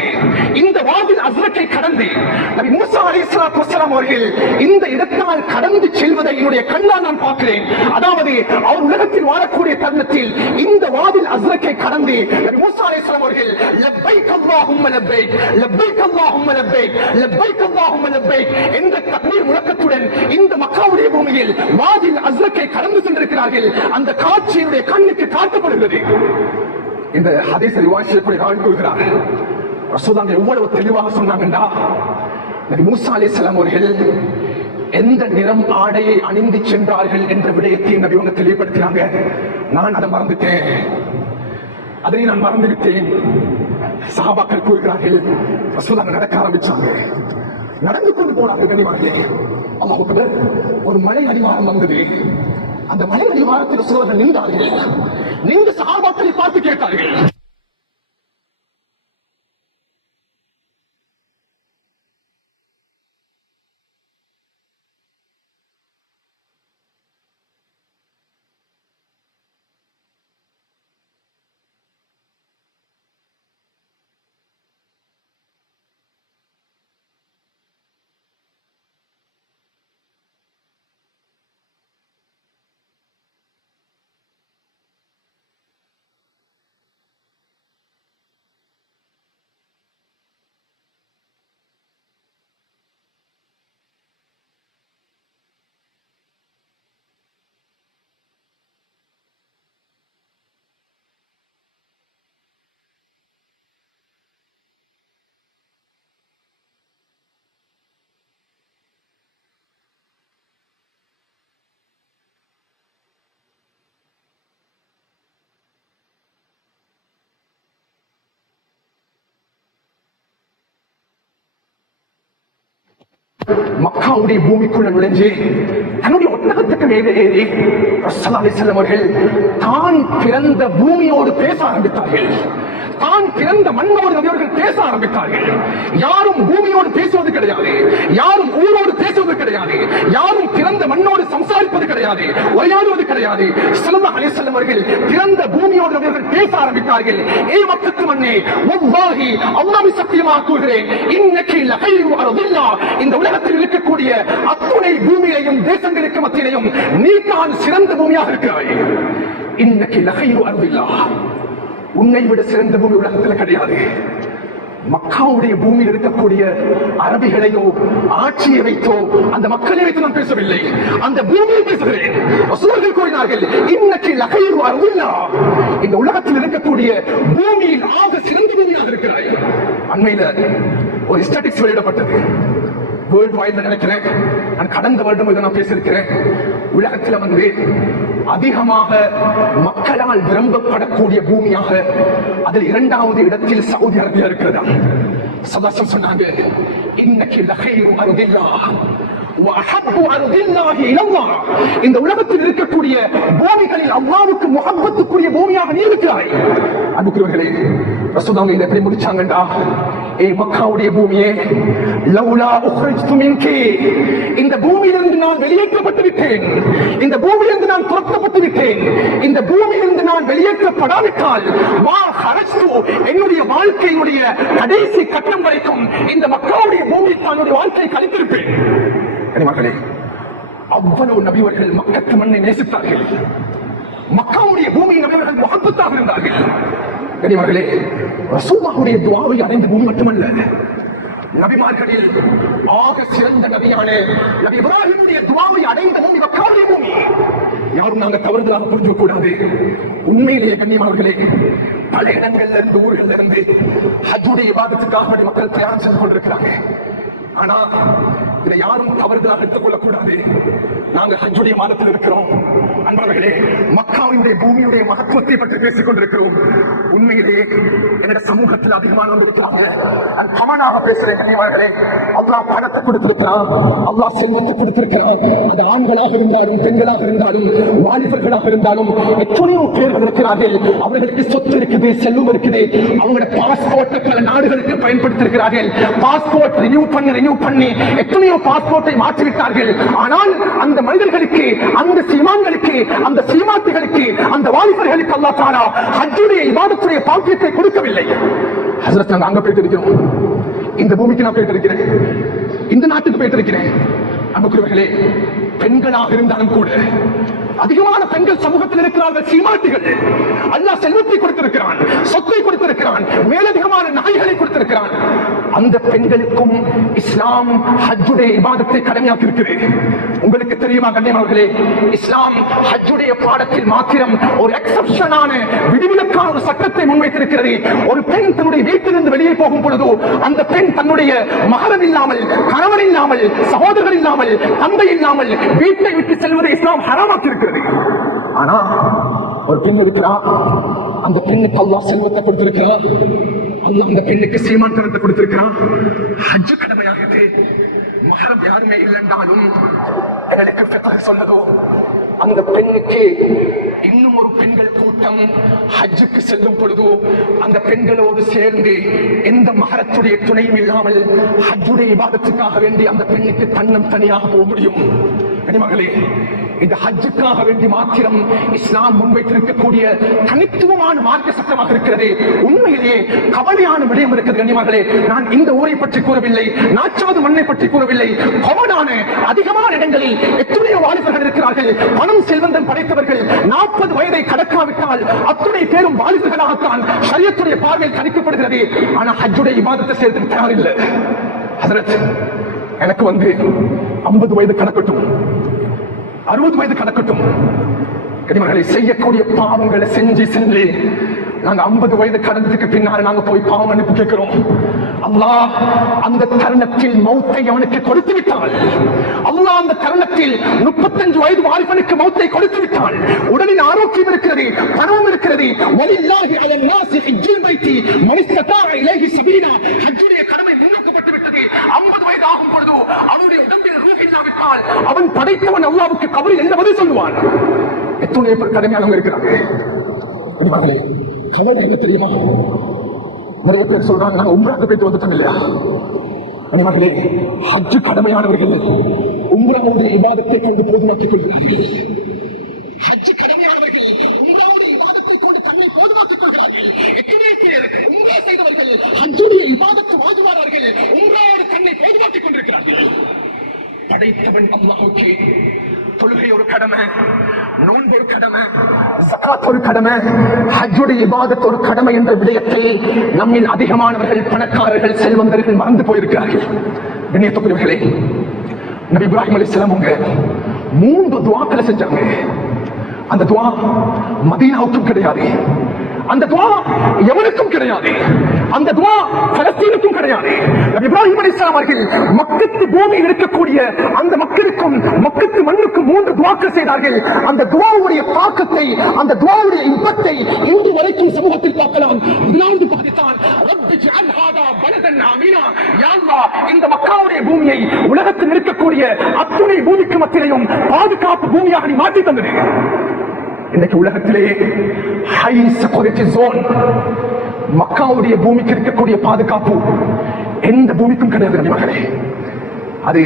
இந்த வாதில் அஸ்ரக்கை கடந்து நபி மூஸா அலைஹிஸ்ஸலாத்து வஸ்ஸலாம் அவர்கள் இந்த இடத்தால் கடந்து செல்வதை என்னுடைய கண்ணால் நான் பார்க்கிறேன். அதாவது அவர் உலகத்தில் வாழக்கூடிய தருணத்தில் இந்த வாதில் அஸ்ரக்கை கடந்து நபி மூஸா அலைஹிஸ்ஸலாம் அவர்கள் லப்பைக் அல்லாஹும்ம லப்பைக், லப்பைக் அல்லாஹும்ம லப்பைக், லப்பைக் அல்லாஹும்ம லப்பைக் என்ற தக்பீர் முழக்கத்துடன் இந்த மக்காவுடைய பூமியில் வாதில் அஸ்ரக்கை கடந்து சென்றிருக்கிறார்கள். அந்த காட்சியுடைய கண்ணுக்கு காட்டப்படுகிறது. இந்த ஹதீஸை ரிவாயத் செய்யக்கூடிய ராவி கூறுகிறார், ரசூலுல்லாஹ் எவ்வளவு தெளிவாக சொன்னாங்கண்டா, நபி மூஸா அலைஹிஸ்ஸலாம் அவர்கள் எந்த நிறம் ஆடையை அணிந்து சென்றார்கள் என்ற விடயத்தை நபி அவங்க தெளிவுபடுத்தினாங்க. நான் அதை மறந்துட்டேன், அதை நான் மறந்துவிட்டேன். சஹாபாக்கள் கூறுகிறார்கள், ரசூலுல்லாஹ் நடக்க ஆரம்பிச்சாங்க, நடந்து கொண்டு போனார்கள். கனிவார்களே, அல்லாஹ் அக்பர், ஒரு மலை அடிவாரம் வந்தது. அந்த மலை அடிவாரத்தில் ரசூலுல்லாஹ் நின்றார்கள். நின்று சஹாபாக்களை பார்த்து கேட்டார்கள், மக்காவுடைய பூமிக்குள்ள நுழைஞ்சு தன்னுடைய ஒட்டகத்துக்கு மேலே ஏறி ரசூலுல்லாஹி ஸல்லல்லாஹு அலைஹி வஸல்லம் அவர்கள் தான் பிறந்த பூமியோடு பேச ஆரம்பித்தார்கள். தான் பிறந்த மண்ணோடு அவர்கள் பேச ஆரம்பித்தார்கள். யாரும் பூமியோடு பேசுவது கிடையாது, யாரும் ஊரோடு பேசுவது கிடையாது, யாரும் பிறந்த மண்ணோடு சம்சாரிப்பது கிடையாது, உரையாடுவது கிடையாது. ஸல்லல்லாஹு அலைஹி வஸல்லம் அவர்கள் பிறந்த பூமியோடு அவர்கள் பேச ஆரம்பித்தார்கள். ஏ மக்கத்து மண்ணே, வல்லாஹி அல்லாஹ்வை சத்தியமாக கூறுகிறேன், இன்னக்கி லகைரு அர்தில்லாஹ், இந்த உலகத்தில் இருக்கக்கூடிய அத்துணை பூமியையும் தேசங்களுக்கு மத்தியிலையும் நீ தான் சிறந்த பூமியாக இருக்கிறாய். இன்னக்கி லகைரு அர்தில்லாஹ், உன்னை விட சிறந்த பூமி உலகத்தில் கிடையாது. மக்காவுடைய பூமியில் இருக்கக்கூடிய அரபிகளையோ ஆட்சியை வைத்தோ அந்த மக்களை வைத்து நான் பேசவில்லை, அந்த பூமியை பேசுகிறேன். ரசூலுல்லாஹ் கூறினார்கள், இன்னக்கி லகைரு அர்தில்லாஹ், இந்த உலகத்தில் இருக்கக்கூடிய பூமியில் ஆக சிறந்த பூமியாக இருக்கிறாய். அண்மையில ஒரு ஸ்டாட்டிஸ்டிக்ஸ் வெளியிடப்பட்டது, வேர்ல்ட் வைட் நினைக்கிறேன், நான் கடந்த வருடம் இதை நான் பேசியிருக்கிறேன். உலகத்தில் வந்து அதிகமாக மக்களால் விரும்பப்படக்கூடிய பூமியாக அதில் 2வது இடத்தில் சவுதி அரேபியா இருக்கிறதா. சல்லல்லாஹு சொன்னாங்க, இன்னக்கி லகைரு அர்தில்லாஹ் வ அஹப்பு அர்தில்லாஹி இலல்லாஹ், இந்த உலகத்தில் இருக்கக்கூடிய பூமிகளில் அல்லாஹ்வுக்கு முஹப்பத்துக்குரிய பூமியாக நீ இருக்கிறாய். அன்புக்குரியவர்களே, ரசூலுல்லாஹ் இதை எப்படி முடிச்சாங்கடா, ஏ மக்காவுடைய பூமியே, லவ்லா உக்ரிஜ்து மின்கி, இந்த பூமியிலிருந்து நான் வெளியேற்றப்பட்டு விட்டேன், இந்த பூமியிலிருந்து நான் துரத்தப்பட்டு விட்டேன், இந்த பூமியிலிருந்து நான் வெளியேற்றப்படாவிட்டால் மா ஹரஜ்து, என்னுடைய வாழ்க்கையினுடைய கடைசி கட்டம் வரைக்கும் இந்த மக்காவுடைய பூமியில் தன்னுடைய வாழ்க்கையை கழித்திருப்பேன். கனிமகளே, அவ்வளவு நபிவர்கள் மக்கத்து மண்ணை நேசித்தார்கள், மக்காவுடைய பூமியை நபிவர்கள் முஹப்பத்தாக இருந்தார்கள். கனிமகளே, ரசூலுல்லாஹ்வுடைய துஆவை அடைந்த பூமி மட்டுமல்ல, நபிமார்களில் ஆக சிறந்த நபியான நபி இப்ராஹிமுடைய துஆவை அடைந்த பூமி மக்காவுடைய பூமி. யாரும் நாங்கள் தவறுதலாக புரிஞ்சு கூடாது. உண்மையிலேயே கண்ணியமானவர்களே, பல இடங்கள்ல இருந்து ஊர்கள்ல இருந்து ஹஜ்ஜுடைய இபாதத்துக்காக மக்கள் தயார் செய்து கொண்டிருக்கிறாங்க. ஆனா இதை யாரும் தவறுதலாக எடுத்துக் கொள்ளக்கூடாது. நாங்கள் ஹஜ்ஜுடைய மாதத்தில் இருக்கிறோம். அன்பர்களே, மக்காவுடைய பூமியுடைய மகத்துவத்தை பற்றி பேசிக் கொண்டிருக்கிறோம். உண்மையிலேயே என்னோட சமூகத்தில் அதிகமானவர்கள் இருக்கிறாங்க. நான் கமனாக பேசுறேன். கனிவார்களே, அல்லாஹ் பணத்தை கொடுத்திருக்கிறான், அல்லாஹ் செல்வத்தை கொடுத்திருக்கிறான். அது ஆண்களாக இருந்தாலும் பெண்களாக இருந்தாலும் வாலிபர்களாக இருந்தாலும் எத்தனையோ பேர்கள் இருக்கிறார்கள். அவர்களுக்கு சொத்து இருக்குது, செல்வம் இருக்குது. அவங்களோட பாஸ்போர்ட்டை பல நாடுகளுக்கு பயன்படுத்திருக்கிறார்கள். பாஸ்போர்ட் ரினியூ பண்ணி எத்தனையோ பாஸ்போர்ட்டை மாற்றிவிட்டார்கள். ஆனால் அந்த மனிதர்களுக்கு, அந்த சீமான்களுக்கு, அந்த சீமாத்திகளுக்கு, அந்த வாலிபர்களுக்கு அல்லாஹ் தஆலா ஹஜ்ஜுடைய இபாதத்துடைய பாக்கியத்தை கொடுக்கவில்லை. ஹஜ்ரத், நாங்க அங்க போயிட்டு இருக்கிறோம். இந்த பூமிக்கு நான் போயிட்டு இருக்கிறேன், இந்த நாட்டுக்கு போயிட்டு இருக்கிறேன். அன்புக்குரியவர்களே, பெண்களாக இருந்தாலும் கூட அதிகமான பெண்கள் சமூகத்தில் இருக்கிறார்கள். சீமாட்டிகள். அல்லாஹ் செல்வத்தை கொடுத்திருக்கிறான், சொத்தை கொடுத்திருக்கிறான், மேலதிகமான நாய்களை கொடுத்திருக்கிறான். அந்த பெண்களுக்கும் இஸ்லாம் ஹஜ்ஜுடைய இபாதத்தை கடமையாக்கி இருக்கிறது. உங்களுக்கு தெரியுமா கண்ணியமானவர்களே, இஸ்லாம் ஹஜ்ஜுடைய பாடத்தில் மாத்திரம் ஒரு எக்ஸெப்ஷனான விதிவிலக்கான ஒரு சட்டத்தை முன்வைத்திருக்கிறது. ஒரு பெண் தன்னுடைய வீட்டிலிருந்து வெளியே போகும் பொழுது அந்த பெண் தன்னுடைய மகரம் இல்லாமல், கணவன் இல்லாமல், சகோதரர்கள் இல்லாமல், தந்தை இல்லாமல் வீட்டை விட்டு செல்வதை இஸ்லாம் ஹராமாக்கி இருக்கிறது. ஆனா ஒரு பெண் இருக்கிறார், அந்த பெண்ணுக்கு அல்லாஹ் செல்வத்தை கொடுத்திருக்கிறார், அல்லாஹ் அந்த பெண்ணுக்கு சீமாந்தனத்தை கொடுத்திருக்கிறான். ஹஜ் கடமையாகிட்டு மஹரம் யாருமே இல்லைன்றாலும் எங்களுக்கு ஃபிக்ஹ் சொல்லதோ, அந்த பெண்ணுக்கு இன்னும் ஒரு பெண்கள் கூட்டம் ஹஜ்ஜுக்கு செல்லும் பொழுது அந்த பெண்களோடு சேர்ந்து எந்த மஹரத்துடைய துணையும் இல்லாமல் ஹஜ்ஜுடைய இபாதத்துக்காக வேண்டி அந்த பெண்ணுக்கு தன்னம் தனியாக போக முடியும். கனிமகளே, இந்த ஹஜ்ஜுக்காக வேண்டி மாத்திரம் இஸ்லாம் முன்வைத்திருக்கக்கூடிய தனித்துவமான மார்க்க சட்டமாக இருக்கிறது. உண்மையிலேயே கவலையான விடயம் இருக்கிறது. கனிமகளே, நான் இந்த ஊரை பற்றி கூறவில்லை, நாச்சாவது மண்ணை பற்றி கூறவில்லை. கவலான அதிகமான இடங்களில் எத்தனையோ வாலிபர்கள் இருக்கிறார்கள். பணம் செல்வந்தம் படைத்தவர்கள் 40 வயதை கடக்காவிட்டால் அத்துணை பேரும் வாலிபர்களாகத்தான் ஷரியத்துடைய பார்வையில் கணிக்கப்படுகிறது. ஆனா ஹஜ்ஜுடைய இபாதத்தை சேர்த்து தயாரில்லை. ஹஜ்ரத், எனக்கு 50 வயது கடக்கட்டும், 60 வயது கடக்கட்டும், கனிமர்களை செய்யக்கூடிய பாவங்களை செஞ்சு நாங்க 50 வயது கடந்ததுக்கு பின்னால் நாங்க போய் பாவம் அனுப்பி கேட்கிறோம். அல்லாஹ் அந்த தருணத்தில் மௌத்தை அவனுக்கு கொடுத்து விட்டால், அல்லாஹ் அந்த தருணத்தில் 35 வயது வாலிபனுக்கு மௌத்தை கொடுத்து விட்டால், உடலின் ஆரோக்கியம் இருக்கிறது, பணம் இருக்கிறது. வலில்லாஹி அலன் நாஸி ஹஜ்ஜுல் பைத்தி மன் இஸ்ததா இலைஹி சபீலா. ஹஜ்ஜுடைய கடமை முன்னோக்கப்பட்டு விட்டது. 50 வயது ஆகும் பொழுது அவனுடைய உடம்பில் ரூஹ் இல்லாவிட்டால் அவன் படைத்தவன் அல்லாஹ்வுக்கு கபரில் என்ன பதில் சொல்லுவான்? எத்தனை பேர் கடமையானவங்க இருக்கிறாங்க. மகளே, கவலை என்ன தெரியுமா? நிறைய பேர் சொல்றாங்க, நாங்க உம்ராக்கு போயிட்டு வந்துட்டோம் இல்லையா? மகளே, ஹஜ்ஜு கடமையானவர்கள் உம்ராவுடைய இபாதத்தை கொண்டு போதுமாக்கிக் கொள்கிறார்கள். ஹஜ்ஜு கடமையானவர்கள் உம்ராவுடைய இபாதத்தை கொண்டு தன்னை போதுமாக்கிக் கொள்கிறார்கள். எத்தனை பேர் உம்ரா செய்தவர்கள் ஹஜ்ஜுடைய இபாதத்து வாஜிபானவர்கள் உம்ராவோடு தன்னை போதுமாக்கிக் கொண்டிருக்கிறார்கள். படைத்தவன் அல்லாஹ்வுக்கு தொழுகை ஒரு கடமை, நோன்பு ஒரு கடமை, ஸகாத் ஒரு கடமை, ஹஜ்ஜுடைய இபாதத் ஒரு கடமை என்ற விடயத்தை நம்மில் அதிகமானவர்கள், பணக்காரர்கள், செல்வந்தர்கள் மறந்து போயிருக்கிறார்கள். கண்ணியத்துக்குரியவர்களே, நபி இப்ராஹிம் அலைஹிஸ்ஸலாம் அவங்க 3 துஆக்களை செஞ்சாங்க. அந்த துஆ மதீனாவுக்கும் கிடையாது, அந்த துஆ எவனுக்கும் கிடையாது, அந்த துஆ பலஸ்தீனுக்கும் கிடையாது. இப்ராஹிம் அலைஹிஸ்ஸலாம் அவர்கள் மக்கத்து பூமியில் இருக்கக்கூடிய அந்த மக்களுக்கும் மக்கத்து மண்ணுக்கும் 3 துஆக்கள் செய்தார்கள். அந்த துஆவுடைய தாக்கத்தை, அந்த துஆவுடைய இன்பத்தை இன்று வரைக்கும் சமூகத்தில் பார்க்கலாம். இதனாவது பாகிஸ்தான் ரப்பி ஜஅல் ஹாதா பலதன் ஆமீனா. யா அல்லாஹ், இந்த மக்காவுடைய பூமியை உலகத்தில் இருக்கக்கூடிய அத்துணை பூமிக்கு மத்தியிலும் பாதுகாப்பு பூமியாக நீ மாற்றி தந்தது. இன்னைக்கு உலகத்திலேயே ஹை செக்யூரிட்டி ஜோன் மக்காவுடைய பூமிக்கு இருக்கக்கூடிய பாதுகாப்பு எந்த பூமிக்கும் கிடையாது. மகளே, அது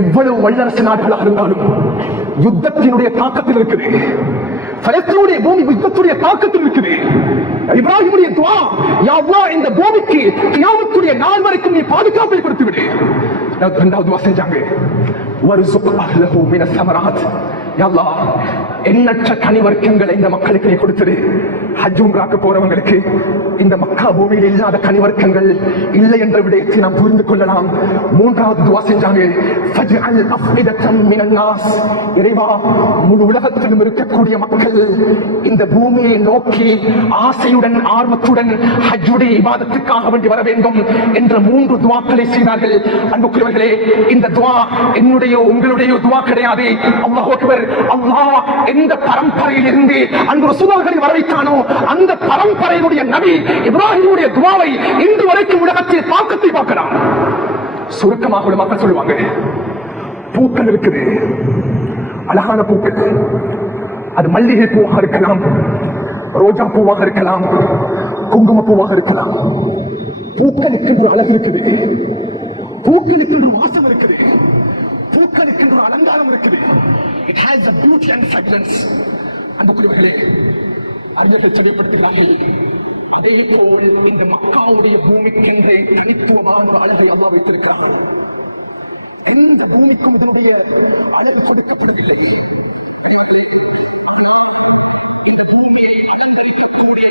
எவ்வளவு வல்லரசு நாடுகளாக இருந்தாலும் யுத்தத்தினுடைய தாக்கத்தில் இருக்குது. பலஸ்தீனுடைய பூமி யுத்தத்துடைய தாக்கத்தில் இருக்குது. இப்ராஹிமுடைய துஆ, யா அல்லாஹ், இந்த பூமிக்கு கியாமத்துடைய நாள் வரைக்கும் நீ பாதுகாப்பை கொடுத்து விடு. இரண்டாவது துஆ செஞ்சாங்க, வர்ஸுக் அஹ்லஹு மினஸ் ஸமராத். யா அல்லாஹ், எண்ணற்ற கனிவர்க்கங்களை இந்த மக்களுக்கு நீ கொடுத்துடு. ஹஜ் உம்ராக்கு போறவங்களுக்கு இந்த மக்கா பூமியில் இல்லாத கனிவர்க்கங்கள் இல்லை என்ற விடயத்தை நாம் புரிந்து கொள்ளலாம். மூன்றாவது துஆ செஞ்சாங்க, ஃபஜ்அல் அஃபிதத்தம் மினன் நாஸ். இறைவா, முழு உலகத்திலும் இருக்கக்கூடிய மக்கள் இந்த பூமியை நோக்கி ஆசையுடன், ஆர்வத்துடன் ஹஜ்ஜுடைய இபாதத்துக்காக வேண்டி வர வேண்டும் என்ற 3 துஆக்களை செய்தார்கள். அன்புக்குரிய அன்புக்குரியவர்களே, இந்த துஆ என்னுடைய உங்களுடைய துஆ கிடையாது. அல்லாஹ் அக்பர். அல்லாஹ் எந்த பரம்பரையில் இருந்து அந்த ரசூலுல்லாஹி வரவைத்தானோ அந்த பரம்பரையினுடைய நபி இப்ராஹிமுடைய துஆவை இன்று வரைக்கும் உலகத்தில் தாக்கத்தை பார்க்கலாம். சுருக்கமாக மக்கள் சொல்லுவாங்க, பூக்கள் இருக்குது, அழகான பூக்கள், அது மல்லிகை பூவாக இருக்கலாம், ரோஜா பூவாக இருக்கலாம், குங்கும பூவாக இருக்கலாம். பூக்களுக்கு ஒரு அழகு இருக்குது, பூக்களுக்கு ஒரு வாசம் இருக்குது, பூக்களுக்கு ஒரு அலங்காரம் இருக்குது. It has a beauty and fragrance. அன்புக்குரியவர்களே, அறிஞர்கள் செயல்படுத்துகிறார்கள். அதே போல் இந்த மக்காவுடைய பூமிக்கென்று தனித்துவமான ஒரு அழகை அல்லாஹ் வைத்திருக்கிறார்கள். எந்த பூமிக்கும் இதனுடைய அழகு கொடுக்கப்படவில்லை.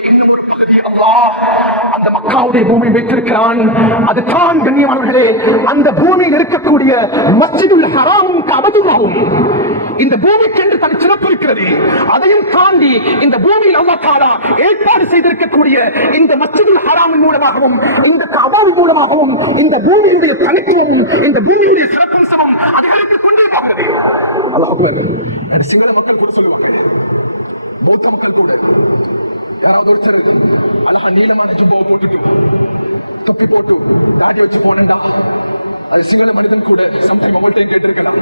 இன்னும் ஒரு பகுதி அல்லாஹ் அந்த மக்காவுடைய பூமி வைத்திருக்கிறான். அது தான் கண்ணியமானவர்களே, அந்த பூமியில் இருக்கக்கூடிய மஸ்ஜிதுல் ஹராமும் கஅபத்துல்லாஹும் இந்த பூமிக்கென்று தனி சிறப்பு இருக்கிறது. அதையும் தாண்டி இந்த பூமியில் அல்லாஹ் தஆலா ஏற்பாடு செய்திருக்கக்கூடிய இந்த மஸ்ஜிதுல் ஹராமின் மூலமாகவும் இந்த கஅபாவின் மூலமாகவும் இந்த பூமியுடைய தனித்துவமும் இந்த பூமியுடைய சிறப்பம்சமும் அதிகரித்துக் கொண்டிருக்கிறது. அல்லாஹ் அக்பர். சிங்கள மக்கள் கூட சொல்லுவாங்க, பௌத்த மக்கள் கூட யாராவது ஒருத்தர் அழகா நீளமான ஜுப்பாவை போட்டுட்டு தொப்பி போட்டு தாடி வச்சு போனண்டா அது சிங்கள மனிதன் கூட சம்டைம் அவங்கள்ட்ட கேட்டிருக்கலாம்,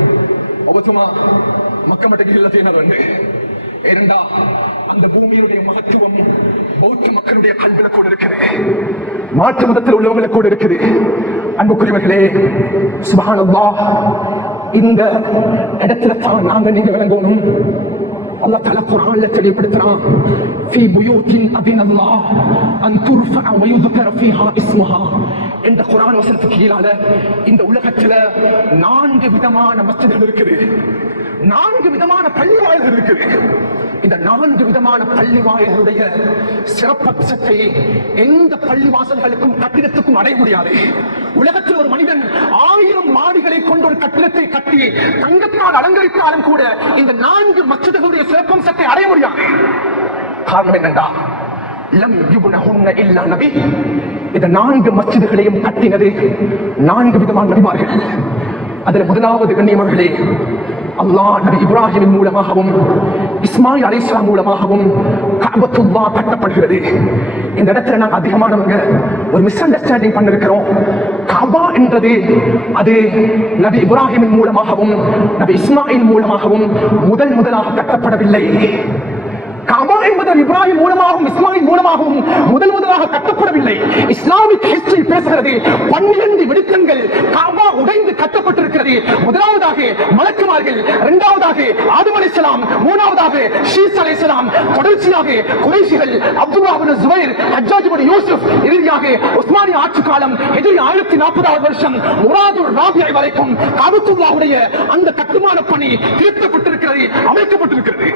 ஒவ்வொருத்தமா மக்க மட்டங்கள் தேனவங்க. ஏனென்றா அந்த பூமியுடைய மகத்துவம் பௌத்த மக்களுடைய கல்வில கூட இருக்கிறது, மாற்று மதத்தில் உள்ளவங்களை கூட இருக்குது. அன்புக்குரியவர்களே, சுப்ஹானல்லாஹ், இந்த இடத்துல தான் நாங்க நீங்க விளங்கணும். அல்லாஹ் தஆலா குர்ஆன்ல தெளிவுபடுத்துறான், ஃபீ புயூத்தின் அபினல்லாஹ் அன் துர்ஃபஅ வ யுذكر ஃபீஹா இஸ்முஹா. இந்த குர்ஆன் வசனத்துக்கு கீழால இந்த உலகத்துல 4 விதமான மஸ்ஜிதுகள் இருக்குது, 4 விதமான பள்ளிவாயல்கள் இருக்குது. இந்த 4 விதமான பள்ளிவாயல்களுடைய சிறப்பம்சத்தை எந்த பள்ளிவாசல்களுக்கும் கட்டிடத்துக்கும் அடைய முடியாது. உலகத்தில் ஒரு மனிதன் 1000 மாடிகளை கொண்ட ஒரு கட்டிடத்தை கட்டி தங்கத்தால் அலங்கரித்தாலும் கூட இந்த 4 மஸ்ஜிதுகளுடைய சிறப்பம்சத்தை அடைய முடியாது. காரணம் என்னண்டா, லம் யுப்னஹுன்ன இல்லா நபி. இந்த 4 மஸ்ஜிதுகளையும் கட்டினது 4 விதமான நபிமார்கள். அதில் முதலாவது கண்ணியமானவர்களே, அல்லாஹ் நபி இப்ராஹிமின் மூலமாகவும் இஸ்மாயில் அலைஹிஸ்ஸலாம் மூலமாகவும் கஅபத்துல்லாஹ் கட்டப்படுகிறது. இந்த இடத்துல நாங்கள் அதிகமானவங்க ஒரு மிஸ் அண்டர்ஸ்டாண்டிங் பண்ணிருக்கிறோம். கஅபா என்றது அது நபி இப்ராஹிமின் மூலமாகவும் நபி இஸ்மாயில் மூலமாகவும் முதலாக கட்டப்படவில்லை. கஅபா என்பது இப்ராஹிம் மூலமாகவும் இஸ்மாயில் மூலமாகவும் முதலாக கட்டப்படவில்லை. இஸ்லாமிக் ஹிஸ்டரி பேசுகிறது 12 விடுத்தங்கள் கஅபா உடைந்து கட்டப்பட்டிருக்கிறது. முதலாவதாக மலக்குமார்கள், இரண்டாவதாக ஆதம் அலைஹிஸ்ஸலாம், மூன்றாவதாக ஷீஸ் அலைஹிஸ்ஸலாம், தொடர்ச்சியாக குறைஷிகள், அப்துல்லாஹ் இப்னு ஜுபைர், ஹஜ்ஜாஜ் இப்னு யூசுப், இறுதியாக உஸ்மானிய ஆட்சி காலம் ஹிஜ்ரி 1040வது வருஷம் முராதுர் ராபிஐ வரைக்கும் கஅபத்துல்லாஹுடைய அந்த கட்டுமான பணி திருத்தப்பட்டிருக்கிறது, அமைக்கப்பட்டிருக்கிறது.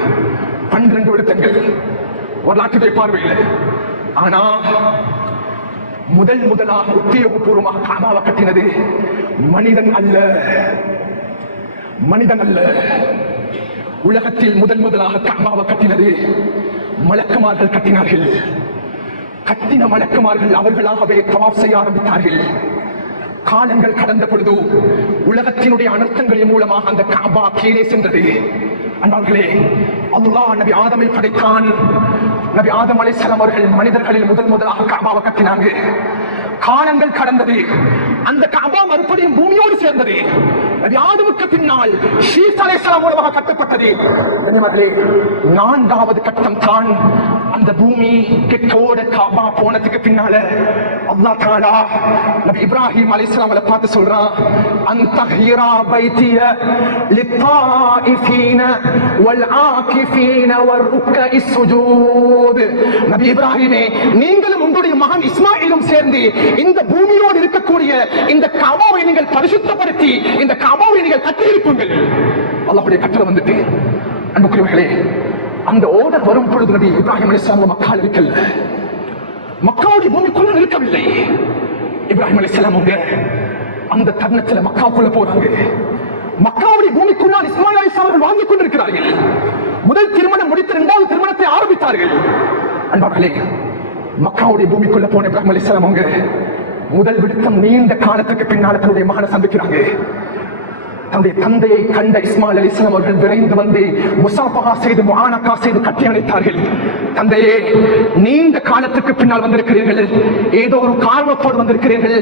12 விடுத்தங்கள் வரலாற்றுடைய பார்வையில். ஆனா முதலாக உத்தியோகபூர்வமாக கஅபாவை கட்டினது மனிதன் அல்ல, மனிதன் அல்ல. உலகத்தில் முதலாக கஅபாவை கட்டினது மலக்குமார்கள் கட்டினார்கள். கட்டின மலக்குமார்கள் அவர்களாகவே தவாப் செய்ய ஆரம்பித்தார்கள். காலங்கள் கடந்த பொழுது உலகத்தினுடைய அனர்த்தங்களின் மூலமாக அந்த கஅபா கீழே சென்றது. அன்பார்களே, அல்லாஹ் நபி ஆதமை படைத்தான். நபி ஆதம் அலைஹிஸ்ஸலாம் அவர்கள் மனிதர்களில் முதலாக கஅபாவை கட்டினாங்க. காலங்கள் கடந்தது, அந்த கஅபா மறுபடியும் பூமியோடு சேர்ந்தது. நபி ஆதமுக்கு பின்னால் ஷீஸ் அலைஹிஸ்ஸலாம் மூலமாக கட்டப்பட்டது. கண்ணியமானவர்களே, 4வது கட்டம் தான் அந்த பூமி கிட்டோட கஅபா போனதுக்கு பின்னால அல்லாஹ் தஆலா நபி இப்ராஹிம் அலைஹிஸ்ஸலாம் பார்த்து சொல்றான், அன்தஹீரா பைத்திய லித்தாயிஃபீன வல் ஆகிஃபீன வர்ருக்கஇஸ் சுஜூத். நபி இப்ராஹிமே, நீங்களும் உங்களுடைய மகன் இஸ்மாயிலும் சேர்ந்து இந்த பூமியோடு இருக்கக்கூடிய இந்த கஅபாவை நீங்கள் பரிசுத்தப்படுத்தி இந்த கஅபாவை நீங்கள் கட்டியிருப்பீர்கள். அல்லாஹ்வுடைய கட்டளை வந்துட்டு. அன்புக்குரியவர்களே, அந்த ஓடர் வரும் பொழுது நபி இப்ராஹிம் அலைஹிஸ்ஸலாம் மக்கால் இருக்கல்ல, மக்காவுடைய பூமிக்குள்ள இருக்கவில்லை. இப்ராஹிம் அலைஹிஸ்ஸலாம் அந்த தருணத்தில் மக்காவுக்குள்ள போறாங்க. மக்காவுடைய பூமிக்குள்ளால் இஸ்மாயில் அலைஹிஸ்ஸலாம் வாழ்ந்து கொண்டிருக்கிறார்கள். முதல் திருமணம் முடித்து 2வது திருமணத்தை ஆரம்பித்தார்கள். அன்பார்களே, மக்காவுடைய பூமிக்குள்ள போன இப்ராஹிம் அலைஹிஸ்ஸலாம் முதல் விடுத்தம் நீண்ட காலத்துக்கு பின்னால் தன்னுடைய மகனை சந்திக்கிறாங்க. தன்னுடைய தந்தையை கண்ட இஸ்மாயில் அலைஹிஸ்ஸலாம் அவர்கள் விரைந்து வந்து முசாஃபஹா செய்து முஆனகா செய்து கட்டி அணைத்தார்கள். தந்தையே, நீண்ட காலத்துக்கு பின்னால் வந்திருக்கிறீர்கள், ஏதோ ஒரு காரணத்தோடு வந்திருக்கிறீர்கள்,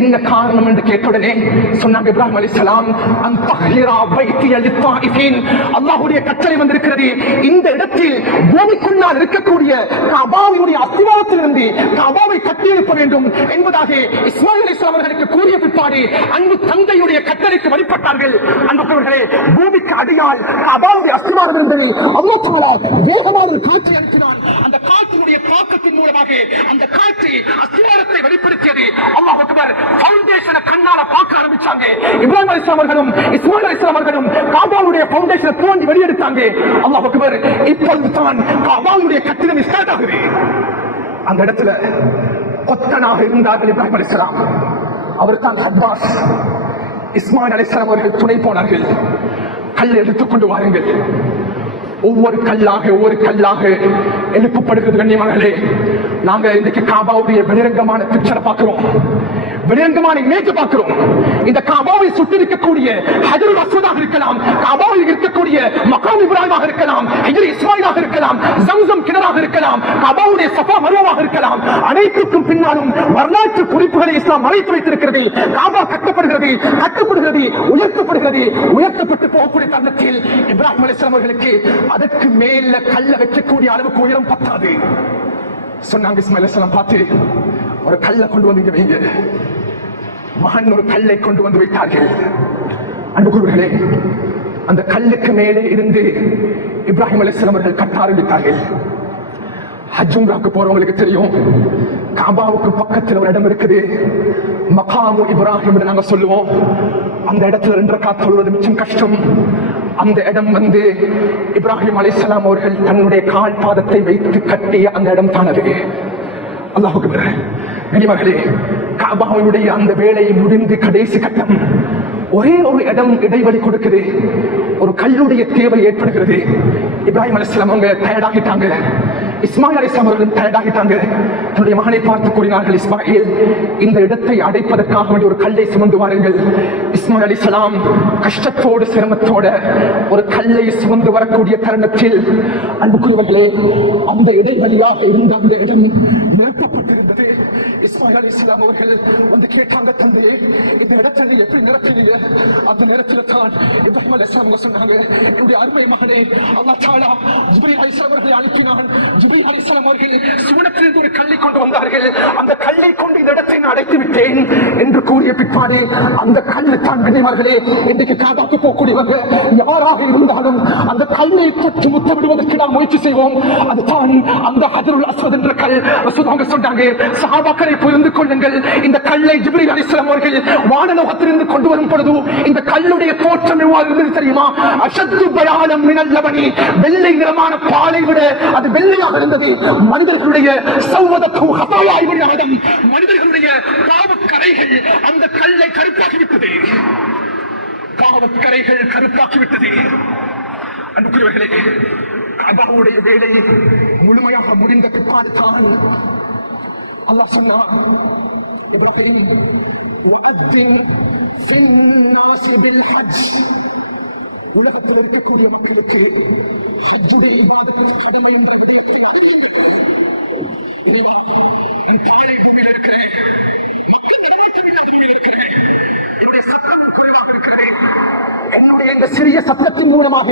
என்ன காரணம் என்று கேட்டவுடனே சொன்னாங்க இப்ராஹிம் அலைஹிஸ்ஸலாம், அன்தஹிரா பைத்திய லித்தாயிஃபின், அல்லாஹ்வுடைய கட்டளை வந்திருக்கிறது, இந்த இடத்தில் பூமிக்குள்ளால் இருக்கக்கூடிய கஅபாவுடைய அஸ்திவாரத்திலிருந்து கஅபாவை கட்டி எழுப்ப வேண்டும் என்பதாக இஸ்மாயில் அலைஹிஸ்ஸலாம் அவர்களுக்கு கூறிய பிற்பாடு அன்பு தந்தையுடைய கட்டளைக்கு வழிபட்டார்கள். அன்புக்குரியவர்களே, பூமிக்கு அடியால் கஅபாவுடைய அஸ்திவாரம் இருந்தது. அல்லாஹ் தஆலா வேகமான ஒரு காற்றை அனுப்பினான். அந்த காற்றினுடைய தாக்கத்தின் மூலமாக அந்த காற்று அஸ்திவாரத்தை வெளிப்படுத்தியது. அல்லாஹ் அக்பர். ஃபவுண்டேஷனை கண்ணால பார்க்க ஆரம்பிச்சாங்க. இப்ராஹிம் அலைஹிஸ்ஸலாம் அவர்களும் இஸ்மாயில் அலைஹிஸ்ஸலாம் அவர்களும் கஅபாவுடைய ஃபவுண்டேஷனை தோண்டி வெளியெடுத்தாங்க. அல்லாஹ் அக்பர். இப்பொழுது தான் கஅபாவுடைய கட்டிடம் ஸ்டார்ட் ஆகுது. அந்த இடத்துல கொத்தனாக இருந்தார்கள் இப்ராஹிம் அலைஹிஸ்ஸலாம். அவர் தான் ஹப்பாஸ். இஸ்மாயில் அலைஹிஸ்ஸலாம் அவர்கள் துணை போனார்கள். கல் எடுத்துக்கொண்டு வாருங்கள். ஒவ்வொரு கல்லாக எழுப்பப்படுகிறது. கண்ணியமானவர்களே, நாங்க இன்றைக்கு காபாவுடைய வெளிரங்கமான பிக்சரை பார்க்கிறோம், வெளிரங்கமான இமேஜ் பார்க்கிறோம். இந்த காபாவை சுற்றி இருக்கக்கூடிய ஹஜருல் அஸ்வதாக இருக்கலாம், காபாவில் இருக்கக்கூடிய மகாம் இப்ராஹிமாக இருக்கலாம், ஹிஜ்ரி இஸ்மாயிலாக இருக்கலாம், ஜம்சம் கிணறாக இருக்கலாம், காபாவுடைய சஃபா மர்வாவாக இருக்கலாம், அனைத்துக்கும் பின்னாலும் வரலாற்று குறிப்புகளை இஸ்லாம் மறைத்து வைத்திருக்கிறது. காபா கட்டப்படுகிறது, உயர்த்தப்பட்டு போகக்கூடிய தருணத்தில் இப்ராஹிம் அலைஹிஸ்ஸலாம் அவர்களுக்கு அதற்கு மேல கல்ல வைக்கக்கூடிய அளவுக்கு உயரம் பத்தாது. சொன்னாங்க இஸ்மாயில் அலைஹிஸ்ஸலாம் பார்த்து, ஒரு கல்லை கொண்டு வந்து இங்க வைங்க. மகன் ஒரு கல்லை கொண்டு வந்து வைத்தார்கள். அன்புக்குரியவர்களே, அந்த கல்லுக்கு மேலே இருந்து இப்ராஹிம் அலைஹிஸ்ஸலாம் அவர்கள் கட்ட ஆரம்பித்தார்கள். ஹஜ் உம்ராக்கு போறவங்களுக்கு தெரியும், காபாவுக்கு பக்கத்தில் ஒரு இடம் இருக்குது, மகாமு இப்ராஹிம் நாங்க சொல்லுவோம். அந்த இடத்துல 2 ரக்காத் தொழுவது மிச்சம் கஷ்டம். அந்த இடம் வந்து இப்ராஹிம் அலைஹிஸ்ஸலாம் அவர்கள் தன்னுடைய கால் பாதத்தை வைத்து கட்டிய அந்த இடம் தானது. அல்லாஹ் அக்பர். கனிமகளே, காபாவுடைய அந்த வேலை முடிந்து கடைசி கட்டம், ஒரே ஒரு இடம் இடைவெளி கொடுக்குது, ஒரு கல்லுடைய தேவை ஏற்படுகிறது. இப்ராஹிம் அலைஹிஸ்ஸலாம் அவங்க டயர்டாகிட்டாங்க, இஸ்மாயில் அலைஹிஸ்ஸலாம் அவர்களும் டயர்டாகிட்டாங்க. தன்னுடைய மகனை பார்த்து கூறினார்கள், இஸ்மாயில், இந்த இடத்தை அடைப்பதற்காக வேண்டிய ஒரு கல்லை சுமந்து வாருங்கள். இஸ்மாயில் அலைஹிஸ்ஸலாம் கஷ்டத்தோடு சிரமத்தோட ஒரு கல்லை சுமந்து வரக்கூடிய தருணத்தில், அன்புக்குரியவர்களே, அந்த இடைவெளியாக இருந்த அந்த இடம் நிரப்பப்பட்டிருந்தது. இஸ்மாயில் அலைஹிஸ்ஸலாம் அவர்கள் வந்து கேட்டாங்க, தந்தையே, இந்த இடத்தை எப்படி நிரப்பினீங்க? அந்த நேரத்தில் தான் இப்ராஹிம் அலைஹிஸ்ஸலாம் சொன்னாங்க, என்னுடைய அருமை மகனே, அல்லாஹ் தஆலா ஜிப்ரீல் அலைஹிஸ்ஸலாம் அவர்களை அனுப்பினான். ஜிப்ரீல் அலைஹிஸ்ஸலாம் அவர்கள் சுவனத்திலிருந்து ஒரு கல்லை கொண்டு வந்தார்கள். அந்த கல்லை கொண்டு இந்த இடத்தை நான் அடைத்து விட்டேன் என்று கூறிய பிற்பாடு, அந்த கல்லை தான் கண்ணியமார்களே, இன்றைக்கு காபாக்கு போகக்கூடியவங்க யாராக இருந்தாலும் அந்த கல்லை தொட்டு முத்தமிடுவதற்கு நாம் முயற்சி செய்வோம். அதுதான் அந்த ஹஜருல் அஸ்வத் என்ற கல். ரசூலுல்லாஹ் சொன்னாங்க, சஹாபாக்களை புரிந்து கொள்ளுங்கள், இந்த கல்லை ஜிப்ரீல் அலைஹிஸ்ஸலாம் அவர்கள் வானலோகத்திலிருந்து கொண்டு வரும் பொழுது இந்த கல்லுடைய தோற்றம் எவ்வாறு இருந்தது தெரியுமா? அஷத்து பயானம் மினல் லபனி, வெள்ளை நிறமான பாலை விட அது வெள்ளையாக இருந்தது. மனிதர்களுடைய சௌவதத்து ஹதாயா இப்னு ஆதம், மனிதர்களுடைய பாவக்கரைகள் அந்த கல்லை கருப்பாக்கிவிட்டது. பாவக்கரைகள் கருப்பாக்கிவிட்டது. அன்புக்குரியவர்களே, கஅபாவுடைய வேலை முழுமையாக முடிந்த பிற்பாடு தான் அல்லாஹ் சொன்னார், உலகத்தில் இருக்கக்கூடிய மக்களுக்கு ஹஜ்ஜுடைய இபாதத்தை கடமை இருக்கிறேன், மக்கள் நிறைவேற்றவில்லை பூமியில் இருக்கிறேன், என்னுடைய சத்தமும் குறைவாக இருக்கிறது. என்னுடைய இந்த சிறிய சத்தத்தின் மூலமாக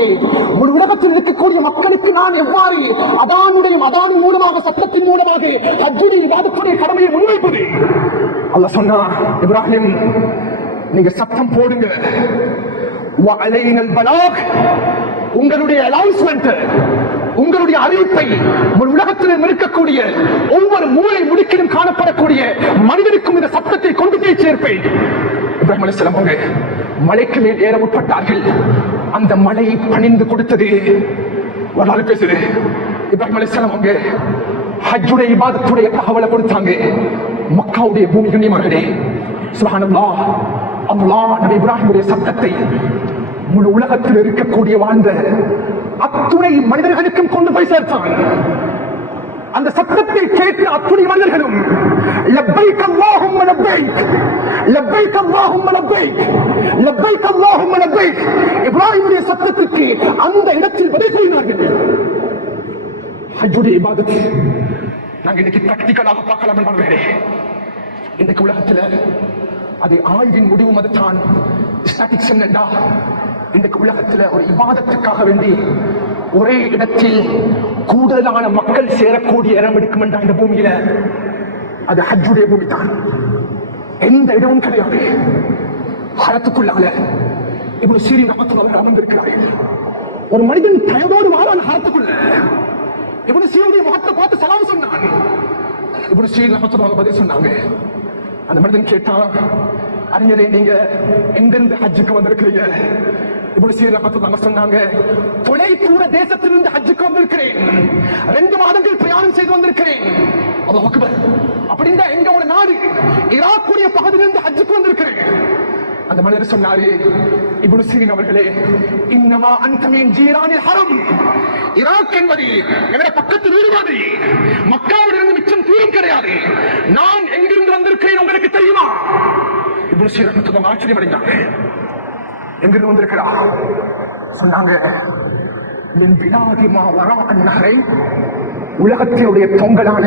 ஒரு உலகத்தில் இருக்கக்கூடிய மக்களுக்கு நான் எவ்வாறு அதானின் மூலமாக சத்தத்தின் மூலமாக ஹஜ்ஜுடைய இபாதத்துடைய கடமையை முன்வைப்பது? அல்லாஹ் சொன்னா, இப்ராஹிம், நீங்க சத்தம் போடுங்க, உங்களுடைய அனௌன்ஸ்மெண்ட், உங்களுடைய அறிவிப்பை உலகத்தில் இருக்கக்கூடிய ஒவ்வொரு மூலை முடுக்கிலும் காணப்படக்கூடிய மனிதனுக்கும் இந்த சத்தத்தை கொண்டு போய் சேர்ப்பேன். இப்ராஹிம் அலைஹிஸ்ஸலாம் அவங்க மலைக்கு மேல் ஏற முற்பட்டார்கள். அந்த மலையை பணிந்து கொடுத்தது வரலாறு பேசுது. இப்ராஹிம் அலைஹிஸ்ஸலாம் அவங்க ஹஜ்ஜுடைய இபாதத்துடைய தகவலை கொடுத்தாங்க. மக்காவுடைய பூமி கண்ணியமார்களே, சுப்ஹானல்லாஹ், அல்லாஹ் நபி இப்ராஹிமுடைய சத்தத்தை முழு உலகத்தில் இருக்கக்கூடிய வாழ்ந்த அத்துணை மனிதர்களுக்கும் கொண்டு போய் சேர்த்தான். அந்த சத்தத்தை கேட்டு அத்துணை மனிதர்களும் லப்பைக் அல்லாஹும்ம லப்பைக், லப்பைக் அல்லாஹும்ம லப்பைக், லப்பைக் அல்லாஹும்ம லப்பைக் இப்ராஹிமுடைய சத்தத்துக்கு அந்த இடத்தில் பதில் கூறினார்கள். ஹஜ்ஜுடைய இபாதத் நாங்க இன்னைக்கு பிராக்டிகலாக பார்க்கலாம் என்பவர்களே. இன்றைக்கு உலகத்துல அது ஆய்வின் முடிவும் அதுதான். ஸ்டாட்டிக்ஸ் என்னண்டா, இன்றைக்கு உலகத்துல ஒரு இபாதத்துக்காக வேண்டி ஒரே இடத்தில் கூடுதலான மக்கள் சேரக்கூடிய இடம் எடுக்கும் என்ற இந்த பூமியில அது ஹஜ்ஜுடைய பூமி தான். எந்த இடமும் கிடையாது. ஹரத்துக்குள்ளால இப்னு சீரின் ரஹ்மத்துல்லாஹி அமர்ந்திருக்கிறார்கள். ஒரு மனிதன் தயவோடு வாழான் ஹரத்துக்குள்ள. இப்னு சீரினுடைய முகத்தை பார்த்து சலாம் சொன்னான். இப்னு சீரின் ரஹ்மத்துல்லாஹி பதில் சொன்னாங்க. அந்த மனிதன் கேட்டான், அறிஞரே நீங்க எங்கிருந்து ஹஜ்ஜுக்கு வந்திருக்கிறீங்க? இப்னு சீரின் ரஹ்மத்துல்லாஹி சொன்னாங்க, தொலை தூர தேசத்திலிருந்து ஹஜ்ஜுக்கு வந்திருக்கிறேன். 2 மாதங்கள் பிரயாணம் செய்து வந்திருக்கிறேன். அல்லாஹ் அக்பர். அப்படின்னா எங்க ஒரு நாடு ஈராக்குடைய பகுதியிலிருந்து ஹஜ்ஜுக்கு வந்திருக்கிறேன். அந்த மனிதர் சொன்னாரு, இப்னு சீரின் அவர்களே, இன்னமா அன்த மின் ஜீரானில் ஹரம். ஈராக் என்பது எங்க பக்கத்து வீடு மாதிரி. மக்காவிலிருந்து மிச்சம் தூரம் கிடையாது. நான் எங்கிருந்து வந்திருக்கிறேன் உங்களுக்கு தெரியுமா? இப்னு சீரின் ஆச்சரியம் அடைந்தாங்க. எங்கிருந்து வந்திருக்கிறா? சொன்னாங்க, உலகத்தினுடைய தொங்கலான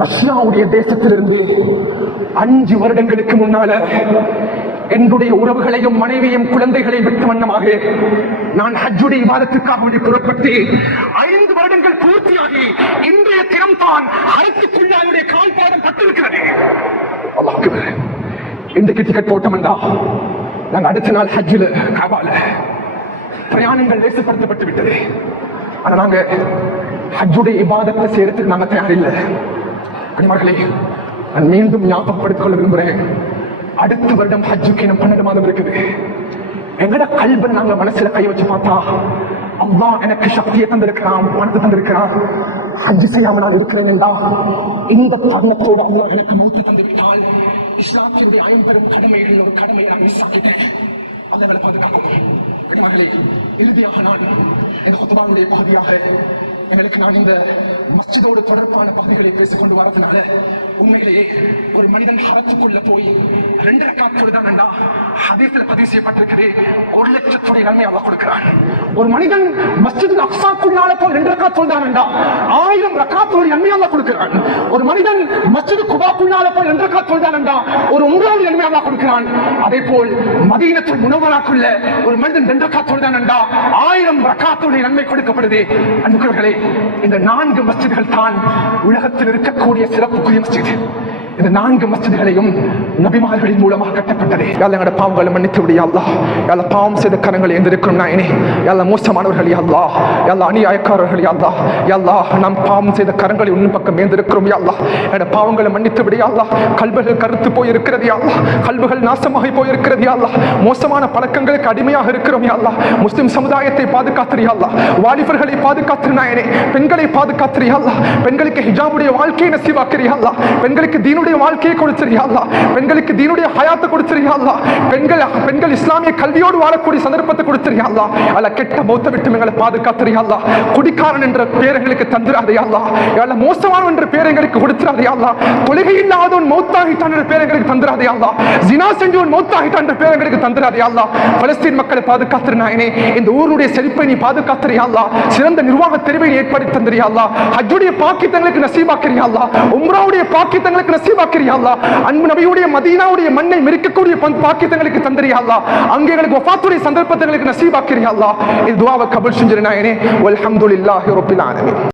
ரஷ்யாவுடைய தேசத்திலிருந்து 5 வருடங்களுக்கு முன்னால என்னுடைய உறவுகளையும் மனைவியும் குழந்தைகளையும் விட்டு வண்ணமாக நான் ஹஜ்ஜுடைய இபாதத்துக்காக வேண்டி புறப்பட்டு 5 வருடங்கள் பூர்த்தியாகி இன்றைய தினம் தான் ஹரத்துக்குள்ளாருடைய கால்பாதம் பட்டிருக்கிறது. அல்லாஹ் அக்பர். இன்றைக்கு டிக்கெட் போட்டோம் என்றா நாங்கள் அடுத்த நாள் ஹஜ்ஜில் காபால பிரயாணங்கள் லேசப்படுத்தப்பட்டு விட்டது. ஆனா நாங்க ஹஜ்ஜுடைய இபாதத்தை செய்யறதுக்கு நாங்க தயாரில்லை. அடிமார்களே, நான் மீண்டும் ஞாபகப்படுத்திக் கொள்ள விரும்புகிறேன். அடுத்த வருடம் ஹஜ்ஜுக்கு இன்னும் 12 மாதம் இருக்குது. எங்கட கல்பை நாங்க மனசுல கை வச்சு பார்த்தா, அல்லாஹ் எனக்கு சக்தியை தந்திருக்கிறான், பணத்தை தந்திருக்கிறான். ஹஜ் செய்யாம நான் இருக்கிறேன் என்றா இந்த தருணத்தோடு அல்லாஹ் எனக்கு மௌத்தை தந்திருக்கிறாள். இஸ்லாத்தினுடைய 50 கடமைகளில் ஒரு கடமையை நான் மிஸ் ஆகிட்டேன். அல்லாஹ்வை பாதுகாக்கணும். அடிமார்களே, இறுதியாக நான் எங்க ஹுத்பாவுடைய பகுதியாக எங்களுக்கு நான் இந்த மஸ்ஜிதோடு தொடர்பான பகுதிகளை பேசிக்கொண்டு வரதுனால உண்மையிலேயே ஒரு மனிதன் ஹரத்துக்குள்ள போய் 2 ரக்காத் தொழுதானண்டா ஹதீஸ்ல பதிவு செய்யப்பட்டிருக்கிறது 1 லட்சத்துடைய நன்மை அல்லாஹ் கொடுக்கிறான். ஒரு மனிதன் மஸ்ஜிதுல் அக்ஸாக்குள்ளால போய் 2 ரக்காத் தொழுதானண்டா 1000 ரக்காத்துடைய நன்மை அல்லாஹ் கொடுக்கிறான். ஒரு மனிதன் மஸ்ஜிது குபாக்குள்ளால போய் 2 ரக்காத் தொழுதானண்டா ஒரு உம்ராவுடைய நன்மை அல்லாஹ் கொடுக்கிறான். அதே போல் மதீனத்துல் முனவ்வராக்குள்ள ஒரு மனிதன் 2 ரக்காத் தொழுதானண்டா 1000 ரக்காத்துடைய நன்மை கொடுக்கப்படுது. அன்புக்குரியவர்களே, இந்த 4 மஸ்ஜிதுகள் தான் உலகத்தில் இருக்கக்கூடிய சிறப்புக்குரிய மஸ்ஜித். இந்த 4 மஸ்ஜிதுகளையும் நபிமார்களின் மூலமாக கட்டப்பட்டது. எங்களோட பாவங்களை மன்னித்து விடு யா அல்லாஹ். எல்லா பாவம் செய்த கரங்களை எந்திருக்கும் நாயனே. எல்லா மோசமானவர்கள் யா அல்லாஹ். எல்லா அநியாயக்காரர்கள் யா அல்லாஹ். யா அல்லாஹ், நாம் பாவம் செய்த கரங்களை உன் பக்கம் ஏந்திருக்கிறோம் யா அல்லாஹ். என்னோட பாவங்களை மன்னித்து விடு யா அல்லாஹ். கல்புகள் கருத்து போயிருக்கிறது யா அல்லாஹ். கல்புகள் நாசமாகி போயிருக்கிறது யா அல்லாஹ். மோசமான பழக்கங்களுக்கு அடிமையாக இருக்கிறோம் யா அல்லாஹ். முஸ்லிம் சமுதாயத்தை பாதுகாத்து யா அல்லாஹ். வாலிபர்களை பாதுகாத்து நாயனே. பெண்களை பாதுகாத்து யா அல்லாஹ். பெண்களுக்கு ஹிஜாபுடைய வாழ்க்கையை நசீவாக்கு யா அல்லாஹ். பெண்களுக்கு தீனுடைய வாழ்க்கையை கொடுத்தியா அல்லாஹ். பெண்களுக்கு தீனுடைய ஹயாத்தை கொடுத்தியா அல்லாஹ். பெண்கள் இஸ்லாமிய கல்வியோடு வாழக்கூடிய சந்தர்ப்பத்தை கொடுத்தியா அல்லாஹ். அல்ல கெட்ட மௌத்த விட்டு எங்களை பாதுகாத்தியா அல்லாஹ். குடிக்காரன் என்ற பேரங்களுக்கு தந்திராதே அல்லாஹ். அல்ல மோசமானவன் என்ற பேரங்களுக்கு கொடுத்திராதே அல்லாஹ். தொழுகை இல்லாதவன் மௌத்தாகிட்டான் என்ற பேரங்களுக்கு தந்திராதே அல்லாஹ். ஜினா செஞ்சவன் மௌத்தாகிட்டான் என்ற பேரங்களுக்கு தந்திராதே அல்லாஹ். பலஸ்தீன் மக்களை பாதுகாத்து நாயனே. இந்த ஊருடைய செழிப்பை நீ பாதுகாத்தியா அல்லாஹ். சிறந்த நிர்வாக தெரிவை ஏற்படுத்தி தந்திரியா அல்லாஹ். ஹஜ்ஜுடைய பாக்கியங்களுக்கு நசீபாக்கிறியா அல்லாஹ். உம்ராவுடைய பாக்கியங்களுக்கு நசீபாக்கிறியா அல்லாஹ். அன்பு நபியுடைய மதீனாவுடைய மண்ணை மிரிக்கக்கூடிய பாக்கியங்களுக்கு தந்திரியா அல்லாஹ். அங்கே எங்களுக்கு வஃபாத்துடைய சந்தர்ப்பங்களுக்கு நசீபாக்கிறியா அல்லாஹ். இந்த துஆவை கபூல் செஞ்சிரு நாயனே. வல்ஹம்துலில்லாஹி ரப்பில் ஆலமீன்.